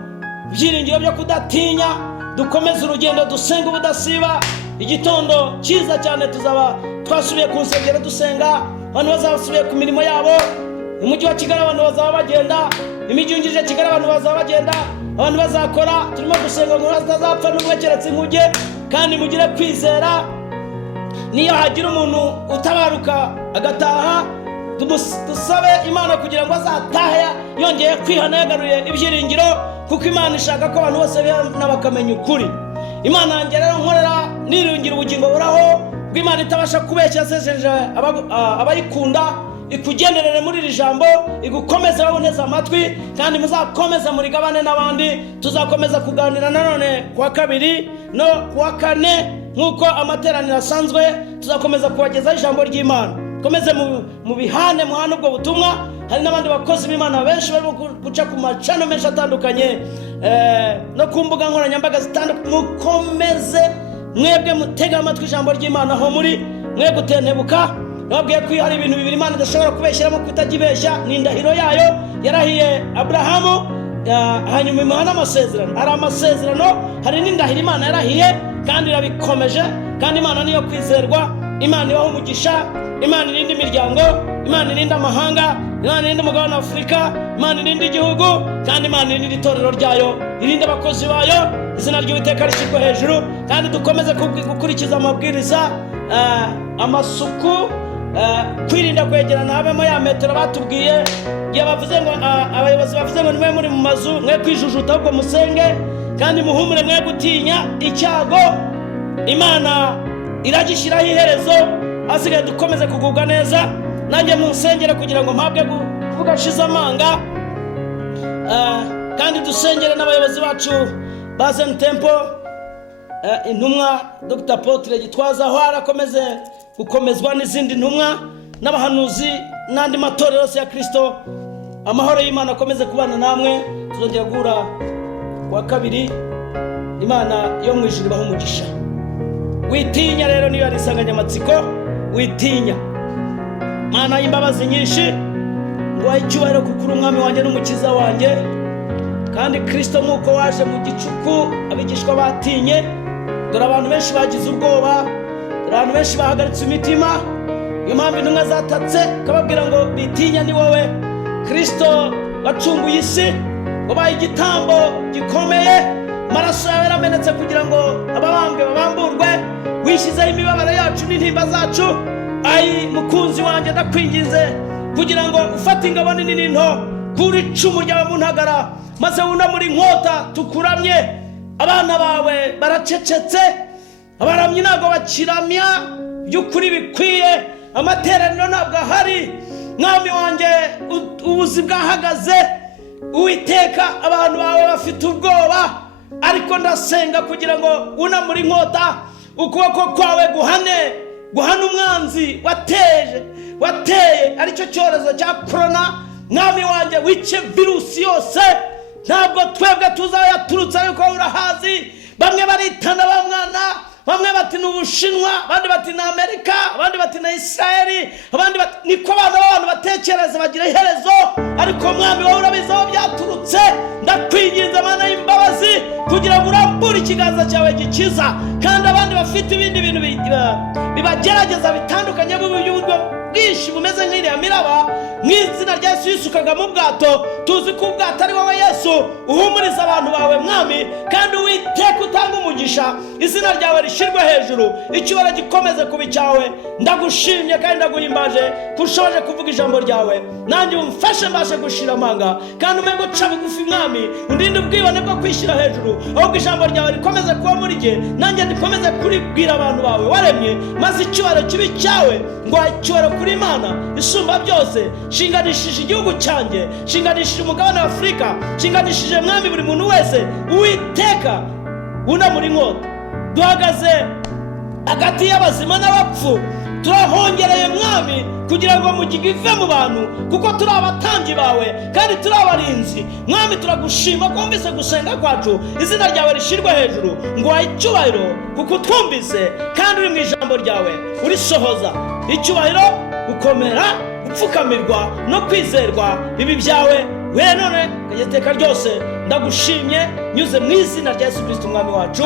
ibyiringiro byo kudatinya, dukomeze urugendo, dusenga ubudasiba. Igitondo cyiza cyane tuzaba twasubiye ku nsengero dusenga, abantu bazasubiye ku mirimo yabo. Umujyi wa Kigali abantu bazaba bagenda, imijyi yungirije Kigali abantu bazaba bagenda, abantu bazakora. Turimo gusenga ngo batazapfa n'umwe keretse inkuge, kandi mugire kwizera. Niyo hagira umuntu utabaruka agataha, dusabe Imana kugira ngo azatahe yongeye kwihana, yagaruye ibyiringiro, kuko Imana ishaka ko abantu bose bihana bakamenya ukuri. Imana yanjye rero nkorera niringira ubugingo buraho bw'Imana itabasha kubeshya, yasezeje abayikunda. Ikugenderere muri iri jambo, igukomeze baboneza amatwi, kandi muzakomeza muri gabane n'abandi. Tuzakomeza kuganira nanone kuwa kabiri no kuwa kane nk'uko amateraniro asanzwe. Tuzakomeza kubagezaho ijambo ry'Imana. Komeze mu bihane muhana ubwo butumwa, hari n'abandi bakozi b'Imana benshi barimo guca ku macano menshi atandukanye no ku mbuga nkoranyambaga zitandukanye. Mukomeze mwebwe mutega amatwi ijambo ry'Imana aho muri, mwe gutentebuka. Nababwiye ko hari ibintu bibiri Imana idashobora kubeshyiramo kutajibeshya. Ni indahiro yayo yarahiye Aburahamu, hanyuma imuha n'amasezerano. Hari amasezerano, hari n'indahiro Imana yarahiye kandi irabikomeje. Kandi Imana niyo kwizerwa. Imana ibaho umugisha, Imana irinda imiryango, Imana irinda amahanga, Imana irinda umugabane wa Afurika, Imana irinda igihugu, kandi Imana irinda itorero ryayo, irinda abakozi bayo. Izina ry'Uwiteka rishyirwe hejuru. Kandi dukomeze gukurikiza amabwiriza, amasuku, kwirinda kwegerana, habemo ya metero batubwiye. Igihe bavuze ngo abayobozi bavuze ngo nimwe muri mu mazu, mwe kwijujuta ahubwo musenge kandi muhumure, mwe gutinya icyago. Imana iragishyiraho iherezo. Asigaye dukomeze kugubwa neza. Nanjye munsengere kugira ngo mpabwe kuvuga shize amanga, kandi dusengere n'abayobozi bacu ba Zion Temple, intumwa Dr. Apotre Gitwaza aho arakomeze gukomezwa n'izindi ntumwa n'abahanuzi n'andi matorero yose ya Kristo. Amahoro y'Imana akomeze kubana namwe. Tuzongera guhura wa kabiri. Imana yo mu ijuru ibaho umugisha. Witinya rero niyo ari insanganyamatsiko, witinya. Mana y'imbabazi nyinshi, ngo icyubahiro kuko uri umwami wanjye n'umukiza wanjye. Kandi Kristo nk'uko waje mu gicuku abigishwa batinye, dore abantu benshi bagize ubwoba, dore abantu benshi bahagaritse imitima. Iyo mpamvu intumwa zatatse kababwira ngo bitinya ni wowe Kristo wacunguye isi, wabaye igitambo gikomeye. Maraso yawe yaramenetse kugira ngo ababambwe babamburwe. Wishyizeho imibabaro yacu n'intimba zacu. Ayi mukunzi wanjye ndakwingize kugira ngo ufate ingabo nini n'into kuri icumu ryawe mu ntagara, maze wunamure inkota tukuramye. Abana bawe baracecetse, abaramyi ntabwo bakiramya by'ukuri bikwiye. Amateraniro ntabwo ahari. Mwami wanjye ubuzi bwahagaze. Uwiteka abantu bawe bafite ubwoba, ariko ndasenga kugira ngo unamure inkota, ukuboko kwawe guhana umwanzi wateye aricyo cyorezo cya corona. Mwami wanjye wice virusi yose. Ntabwo twebwe tuzayaturutse, ariko urahazi. Bamwe baritana ba mwana, bamwe bati ni Ubushinwa, abandi bati ni Amerika, abandi bati ni Israeli, abandi bati niko abantu batekereza bagira iherezo. Ariko Mwami wowe urabizi aho byaturutse. Ndakwinginze Mana y'imbabazi kugira ngo urambure ikiganza cyawe gikiza. Kandi abandi bafite ibindi bintu bibagerageza bitandukanye by'uburyo bwinshi bumeze nk'iriya miraba, mu izina rya Yesu yisukaga mu bwato. Tuzi ko ubwato ari wowe Yesu uhumuriza abantu bawe Mwami, kandi Uwiteka utanga umugisha. Izina ryawe rishyirwe hejuru, icyubahiro gikomeze kuba icyawe. Ndagushimye kandi ndaguhimbaje kushoje kuvuga ijambo ryawe. Nanjye umfashe mbashe gushira amanga, kandi umenye guca bugufi Mwami, undinde ubwibone bwo kwishyira hejuru. Ahubwo ijambo ryawe rikomeze kuba muri jye, nanjye ndikomeze kuribwira abantu bawe waremye, maze icyubahiro kibe cyawe. Ngo icyubahiro kuri Imana isumba byose. Shinganishije igihugu cyanjye, shinganishije umugabane wa Afurika, shinganishije Mwami buri muntu wese. Uwiteka unamura inkota. Duhagaze hagati y'abazima n'abapfu, turahongereye Mwami kugira ngo mugiga ive mu bantu, kuko turi abatambyi bawe kandi turi abarinzi. Mwami turagushima ko wumvise gusenga kwacu. Izina ryawe rishyirwe hejuru. Ngo icyubahiro kuko twumvise kandi uri mu ijambo ryawe urisohoza. Icyubahiro, gukomera, gupfukamirwa no kwizerwa bibi byawe we none kageteka ryose. Ndagushimye nyuze mu izina rya Yesu Kristo umwami wacu.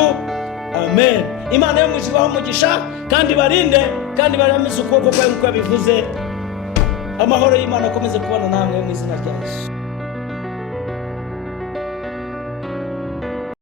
Amen. Imana yo mwijuru ibahe umugisha kandi barinde kandi baramize ukuboko kwawe nk'uko yabivuze. Amahoro y'Imana akomeze kubana namwe mu izina rya Yesu.